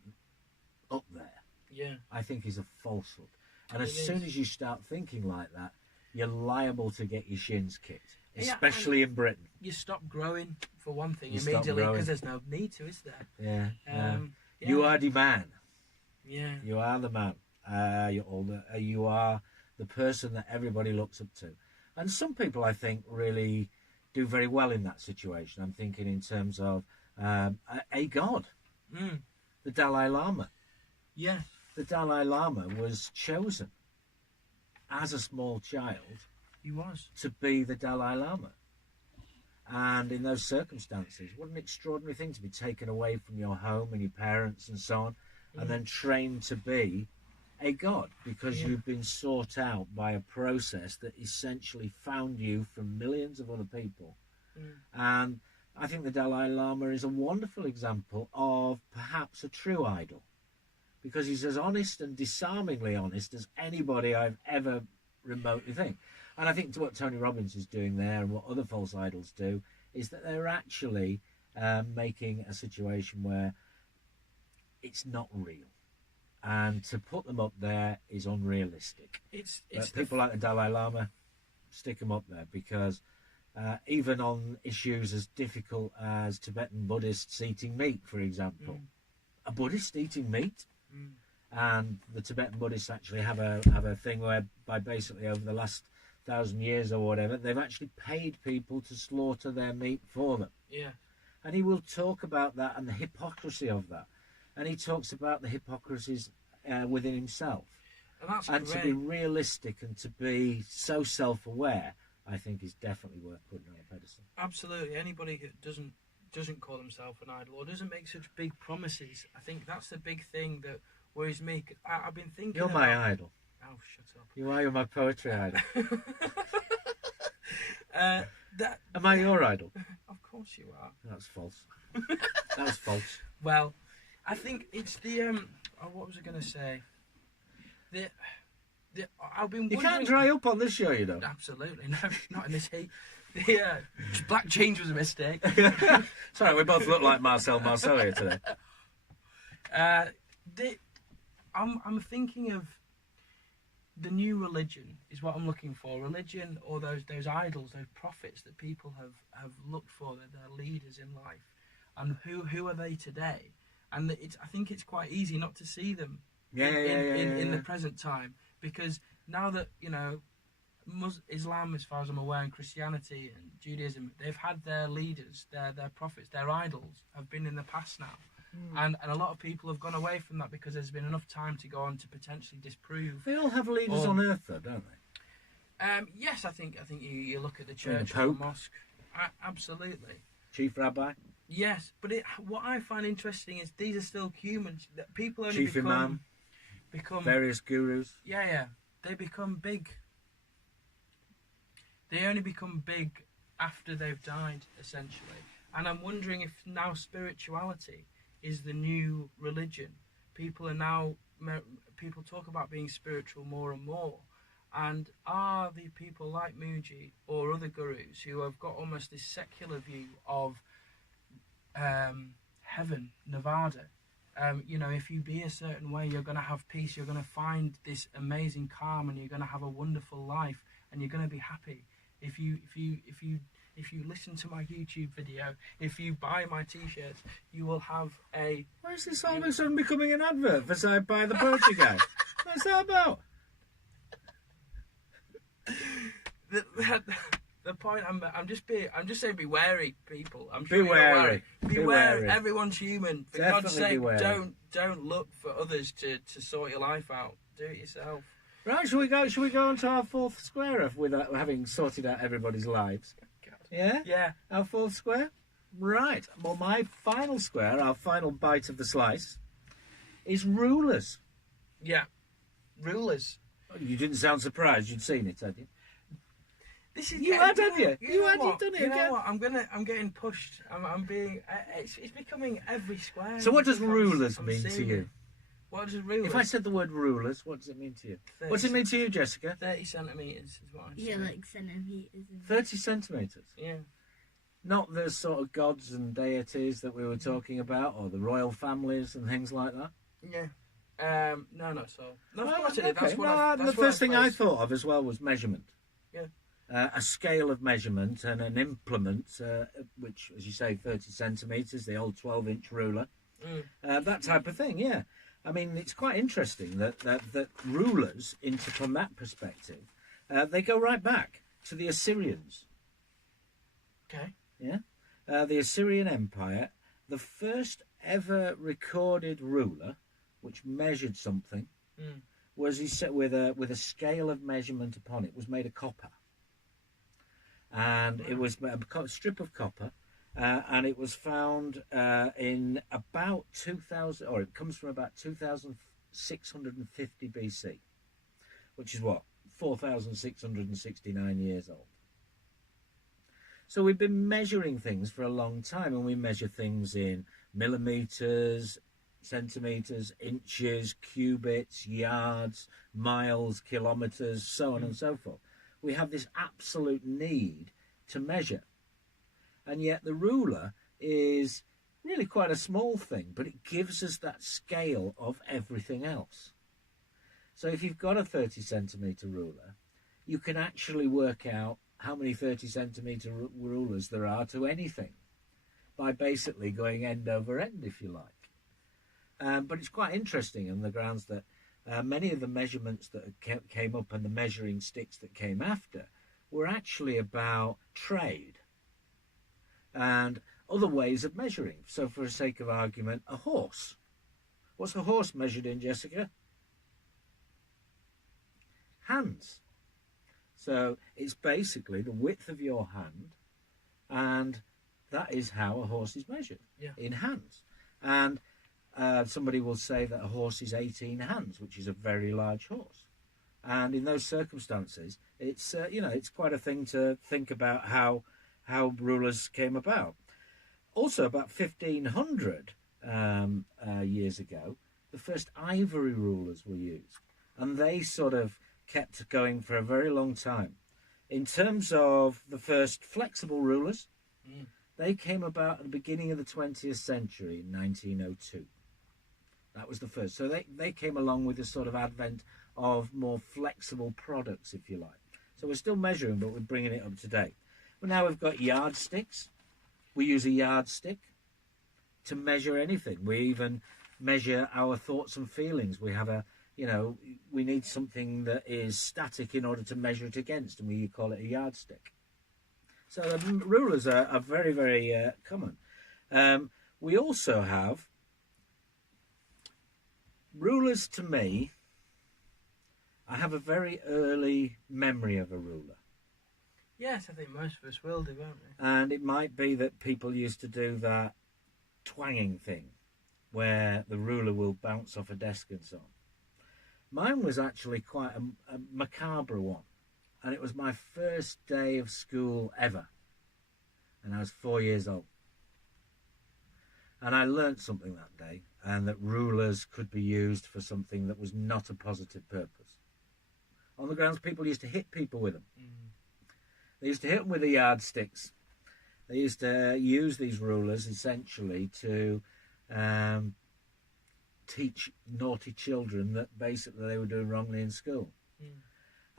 up there, I think is a falsehood. And as soon as you start thinking like that, you're liable to get your shins kicked, especially in Britain. You stop growing, for one thing, immediately, because there's no need to, is there? Yeah. You are the man. Yeah. You are the man. You are the person that everybody looks up to. And some people, I think, really do very well in that situation. I'm thinking in terms of a god, the Dalai Lama. Yes. The Dalai Lama was chosen as a small child. He was. To be the Dalai Lama. And in those circumstances, what an extraordinary thing to be taken away from your home and your parents and so on, and then trained to be a god, because you've been sought out by a process that essentially found you from millions of other people. And I think the Dalai Lama is a wonderful example of perhaps a true idol, because he's as honest and disarmingly honest as anybody I've ever remotely think. And I think what Tony Robbins is doing there, and what other false idols do, is that they're actually making a situation where it's not real. And to put them up there is unrealistic. It's people like the Dalai Lama, stick them up there, because even on issues as difficult as Tibetan Buddhists eating meat, for example, a Buddhist eating meat, and the Tibetan Buddhists actually have a thing whereby basically over the last 1,000 years or whatever, they've actually paid people to slaughter their meat for them. Yeah. And he will talk about that and the hypocrisy of that. And he talks about the hypocrisies within himself. And to be realistic and to be so self-aware, I think is definitely worth putting on a pedestal. Absolutely. Anybody that doesn't call himself an idol or doesn't make such big promises, I think that's the big thing that worries me. I've been thinking You're my idol. Oh, shut up. You're my poetry idol. Am I your idol? Of course you are. That's false. That was false. Well, I think it's the what was I going to say? I've been. You can't dry up on this show, you know. Absolutely no, not in this heat. The black jeans was a mistake. Sorry, we both look like Marcel here today. I'm thinking of the new religion is what I'm looking for. Religion, or those idols, those prophets that people have looked for, their leaders in life, and who are they today? And I think it's quite easy not to see them in the present time, because now that Islam, as far as I'm aware, and Christianity and Judaism, they've had their leaders, their prophets, their idols have been in the past now. And a lot of people have gone away from that because there's been enough time to go on to potentially disprove. They all have leaders on earth, though, don't they? Yes, I think you look at the church, the Pope. the mosque. Absolutely. Chief Rabbi. Yes, but what I find interesting is these are still humans. That people only Chief Imam. become Various gurus. Yeah. They become big. They only become big after they've died, essentially. And I'm wondering if now spirituality is the new religion. People talk about being spiritual more and more. And are the people like Muji or other gurus who have got almost this secular view of heaven, Nirvana? If you be a certain way, you're going to have peace. You're going to find this amazing calm, and you're going to have a wonderful life, and you're going to be happy. If you listen to my YouTube video, if you buy my T-shirts, you will have a... Why is this all of a sudden becoming an advert for say buy the poetry guy? What's that about? The point I'm just saying, be wary, people. I'm Be sure you're wary. Be wary. Everyone's human. For Definitely God's sake, be wary. don't look for others to sort your life out. Do it yourself. Right, shall we go on to our fourth square with having sorted out everybody's lives? God. Yeah? Yeah. Our fourth square? Right. Well, my final square, our final bite of the slice, is rulers. Yeah. Rulers. You didn't sound surprised. You'd seen it, had you? This is You had, have you? You know had, what? you've done it You know again. what? I'm getting pushed. I'm being. It's becoming every square. So what does I'm rulers mean to seeing you? it. What does rulers? If I said the word rulers, what does it mean to you? 30 What's it mean to you, Jessica? 30 centimetres is what I'm saying. Yeah, like centimeters. 30 centimetres. Yeah. Not the sort of gods and deities that we were talking about, or the royal families and things like that. Yeah. No, not so. No, of Oh, course it is. That's okay. what No, I've, the that's first what thing I thought of as well was measurement. Yeah. A scale of measurement and an implement, which, as you say, 30 centimetres, the old 12-inch ruler, that type of thing, yeah. I mean, it's quite interesting that rulers, from that perspective, they go right back to the Assyrians. Okay. Yeah. The Assyrian Empire, the first ever recorded ruler, which measured something, was he set with a scale of measurement upon it. Was made of copper, and it was a strip of copper, and it was found in about 2000, or it comes from about 2650 BC, which is what 4,669 years old. So we've been measuring things for a long time, and we measure things in millimeters, centimeters, inches, cubits, yards, miles, kilometers, so on and so forth. We have this absolute need to measure. And yet the ruler is really quite a small thing, but it gives us that scale of everything else. So if you've got a 30 centimetre ruler, you can actually work out how many 30 centimetre rulers there are to anything by basically going end over end, if you like. But it's quite interesting on the grounds that many of the measurements that came up and the measuring sticks that came after were actually about trade and other ways of measuring. So for the sake of argument, a horse. What's a horse measured in, Jessica? Hands. So it's basically the width of your hand, and that is how a horse is measured, in hands. And somebody will say that a horse is 18 hands, which is a very large horse. And in those circumstances, it's it's quite a thing to think about how rulers came about. Also, about 1500 years ago, the first ivory rulers were used, and they sort of kept going for a very long time. In terms of the first flexible rulers, they came about at the beginning of the 20th century in 1902. That was the first. So they came along with the sort of advent of more flexible products, if you like. So we're still measuring, but we're bringing it up to date. Well, now we've got yardsticks. We use a yardstick to measure anything. We even measure our thoughts and feelings. We have we need something that is static in order to measure it against, and we call it a yardstick. So the rulers are very, very common. We also have rulers. To me, I have a very early memory of a ruler. Yes, I think most of us will do, won't we? And it might be that people used to do that twanging thing where the ruler will bounce off a desk and so on. Mine was actually quite a macabre one. And it was my first day of school ever. And I was 4 years old. And I learnt something that day, and that rulers could be used for something that was not a positive purpose. On the grounds, people used to hit people with them. Mm. They used to hit them with the yardsticks. They used to use these rulers essentially to teach naughty children that basically they were doing wrongly in school. Mm.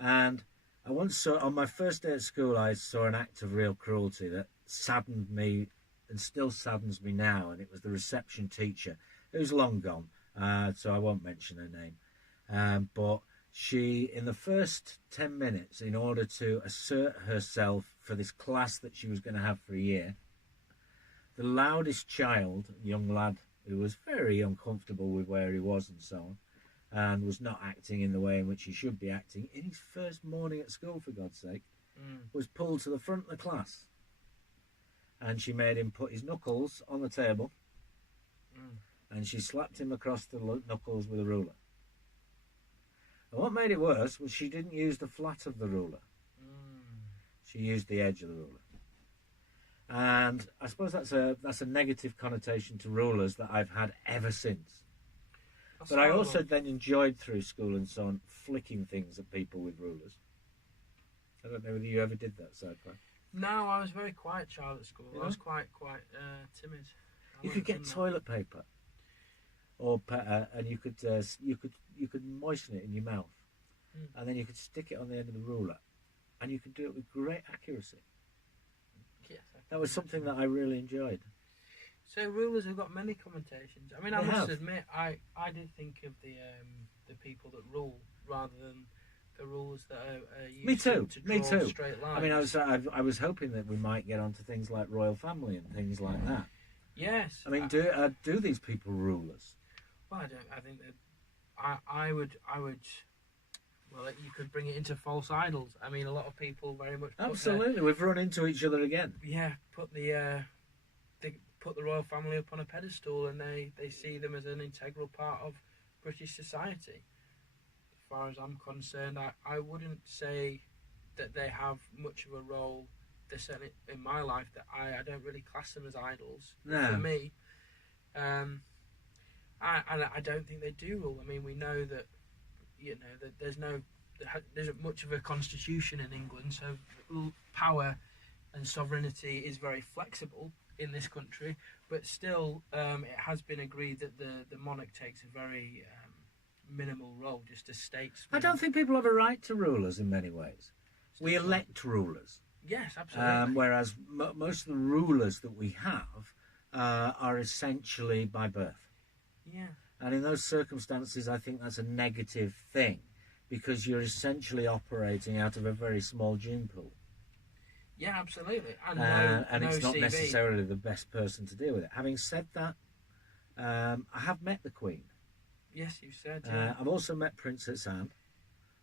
And I once saw, on my first day at school, I saw an act of real cruelty that saddened me and still saddens me now. And it was the reception teacher, who's long gone, so I won't mention her name. But she, in the first 10 minutes, in order to assert herself for this class that she was going to have for a year, the loudest child, young lad, who was very uncomfortable with where he was and so on, and was not acting in the way in which he should be acting, in his first morning at school, for God's sake, was pulled to the front of the class. And she made him put his knuckles on the table, and she slapped him across the knuckles with a ruler. And what made it worse was she didn't use the flat of the ruler. She used the edge of the ruler. And I suppose that's a negative connotation to rulers that I've had ever since. But I also then enjoyed through school and so on flicking things at people with rulers. I don't know whether you ever did that, Cyclone. No, I was a very quiet child at school. You I know? was quite timid. You could get toilet paper, or and you could moisten it in your mouth, and then you could stick it on the end of the ruler, and you could do it with great accuracy. Yes, That was something that I really enjoyed. So rulers have got many connotations. I mean, I They must have. admit, I did think of the people that rule rather than the rulers that are used Me too. to Me draw too. straight lines. I mean, I was hoping that we might get onto things like royal family and things like that. Yes. I mean, do these people rulers? Well, I don't. I think that I would. Well, you could bring it into false idols. I mean, a lot of people very much. Absolutely, we've run into each other again. Put the royal family up on a pedestal, and they see them as an integral part of British society. As far as I'm concerned, I wouldn't say that they have much of a role. They're certainly in my life that I don't really class them as idols. No. For me, I don't think they do rule. I mean, we know that that there isn't much of a constitution in England, so power and sovereignty is very flexible in this country. But still, it has been agreed that the monarch takes a very minimal role, just as states. I don't think people have a right to rulers in many ways. We elect rulers. Yes, absolutely. Whereas most of the rulers that we have are essentially by birth. Yeah. And in those circumstances, I think that's a negative thing, because you're essentially operating out of a very small gene pool. Yeah, absolutely. And no it's not CV. necessarily the best person to deal with it. Having said that, I have met the Queen. Yes, you said. Yeah. I've also met Princess Anne.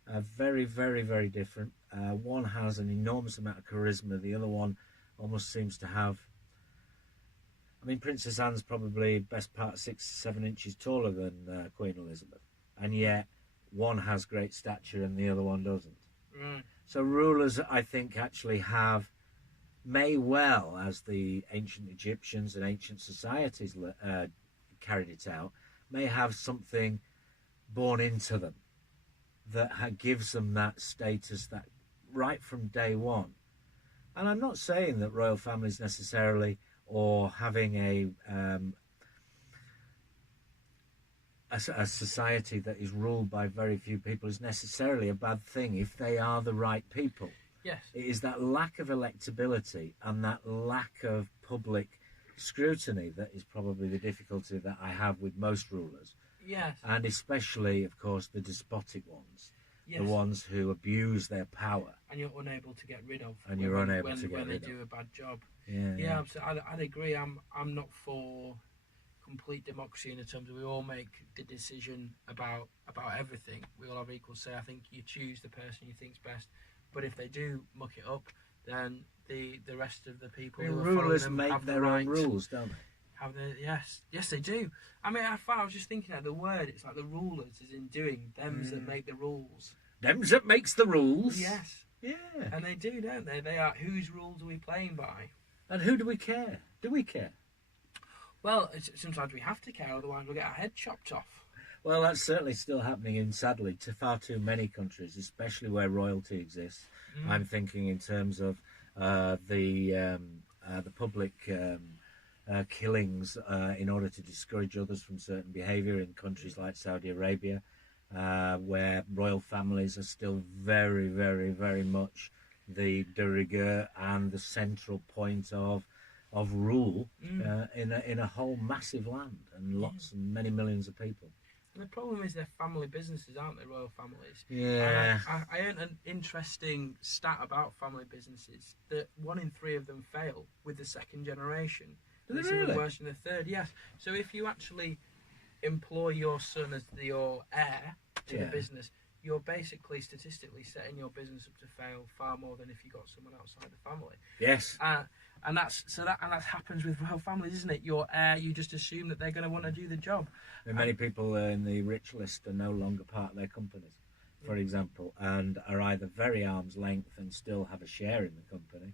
Very, very, very different. One has an enormous amount of charisma. The other one almost seems to have... I mean, Princess Anne's probably best part 6 to 7 inches taller than Queen Elizabeth. And yet, one has great stature and the other one doesn't. Right. So rulers, I think, actually may well, as the ancient Egyptians and ancient societies carried it out, may have something born into them that gives them that status that right from day one. And I'm not saying that royal families necessarily, or having a society that is ruled by very few people is necessarily a bad thing if they are the right people. Yes. It is that lack of electability and that lack of public scrutiny that is probably the difficulty that I have with most rulers. Yes. And especially, of course, the despotic ones. Yes. The ones who abuse their power. And you're unable to get rid of. And you're unable to get when rid they of. do a bad job. Yeah. I'd agree. I'm not for complete democracy in the terms of we all make the decision about everything. We all have equal say. I think you choose the person you think's best. But if they do muck it up, then the rest of the people who are rulers them make have their the own right, rules, don't they? Yes they do. I mean, I was just thinking of the word. It's like the rulers is in doing them's that make the rules. Them's that makes the rules. Yes. Yeah. And they do, don't they? They are whose rules are we playing by? And who do we care? Do we care? Well, sometimes we have to care, otherwise we'll get our head chopped off. Well, that's certainly still happening in, sadly, to far too many countries, especially where royalty exists. I'm thinking in terms of the public killings in order to discourage others from certain behaviour in countries like Saudi Arabia, where royal families are still very, very, very much the de rigueur and the central point of rule in a whole massive land and lots and many millions of people. And the problem is they're family businesses, aren't they, royal families? Yeah. I heard an interesting stat about family businesses, that 1 in 3 of them fail with the second generation. It's even worse than the third, yes. So if you actually employ your son as your heir to the business, you're basically statistically setting your business up to fail far more than if you got someone outside the family. Yes. And that happens with royal families, isn't it? Your heir, you just assume that they're going to want to do the job. And many people in the rich list are no longer part of their companies, for example, and are either very arm's length and still have a share in the company,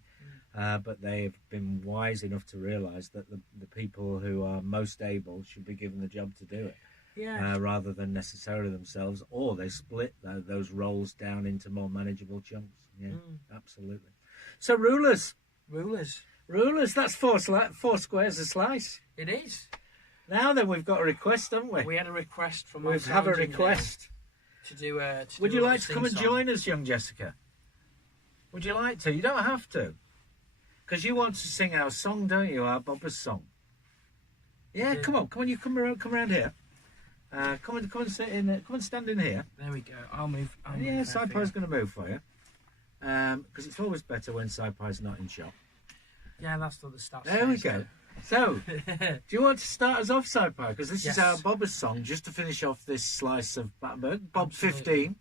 but they've been wise enough to realise that the people who are most able should be given the job to do it. Yeah. Rather than necessarily themselves, or they split those roles down into more manageable chunks. Yeah, absolutely. So rulers, that's four squares a slice. It is. Now then, we've got a request, haven't we? We had a request from. We have a request to do. Would you like to come and join us, young Jessica? Would you like to? You don't have to, because you want to sing our song, don't you? Our BoB's song. Yeah, come on! You come around here. Come and sit in. Come and stand in here. There we go. I'll move. Saipo's going to move for you, because it's always better when Saipo's not in shot. Yeah, that's the stats. There we go. So, do you want to start us off, Saipo? Because this is our BoB's song, just to finish off this slice of Battenberg. BoB 15.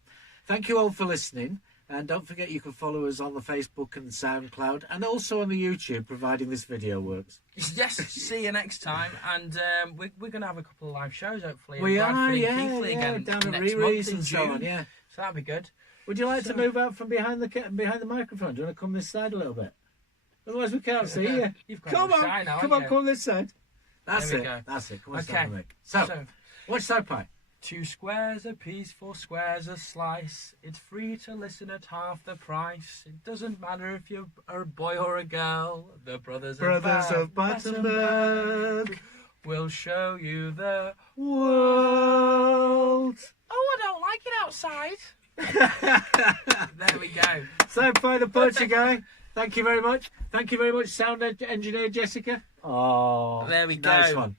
Thank you all for listening. And don't forget you can follow us on the Facebook and the SoundCloud, and also on the YouTube, providing this video works. Yes, see you next time. And we're going to have a couple of live shows, hopefully. We are, down at Riri's and so on, yeah. So that'll be good. Would you like to move out from behind the microphone? Do you want to come this side a little bit? Otherwise we can't see you. Come on this side. That's it. That's it. Come on, stand with me. So, what's that pie? 2 squares a piece, 4 squares a slice. It's free to listen at half the price. It doesn't matter if you're a boy or a girl. The Brothers of Battenberg will show you the world. Oh, I don't like it outside. There we go. So, by the poacher guy. Thank you very much. Thank you very much, sound engineer Jessica. Oh, there we go. Nice one.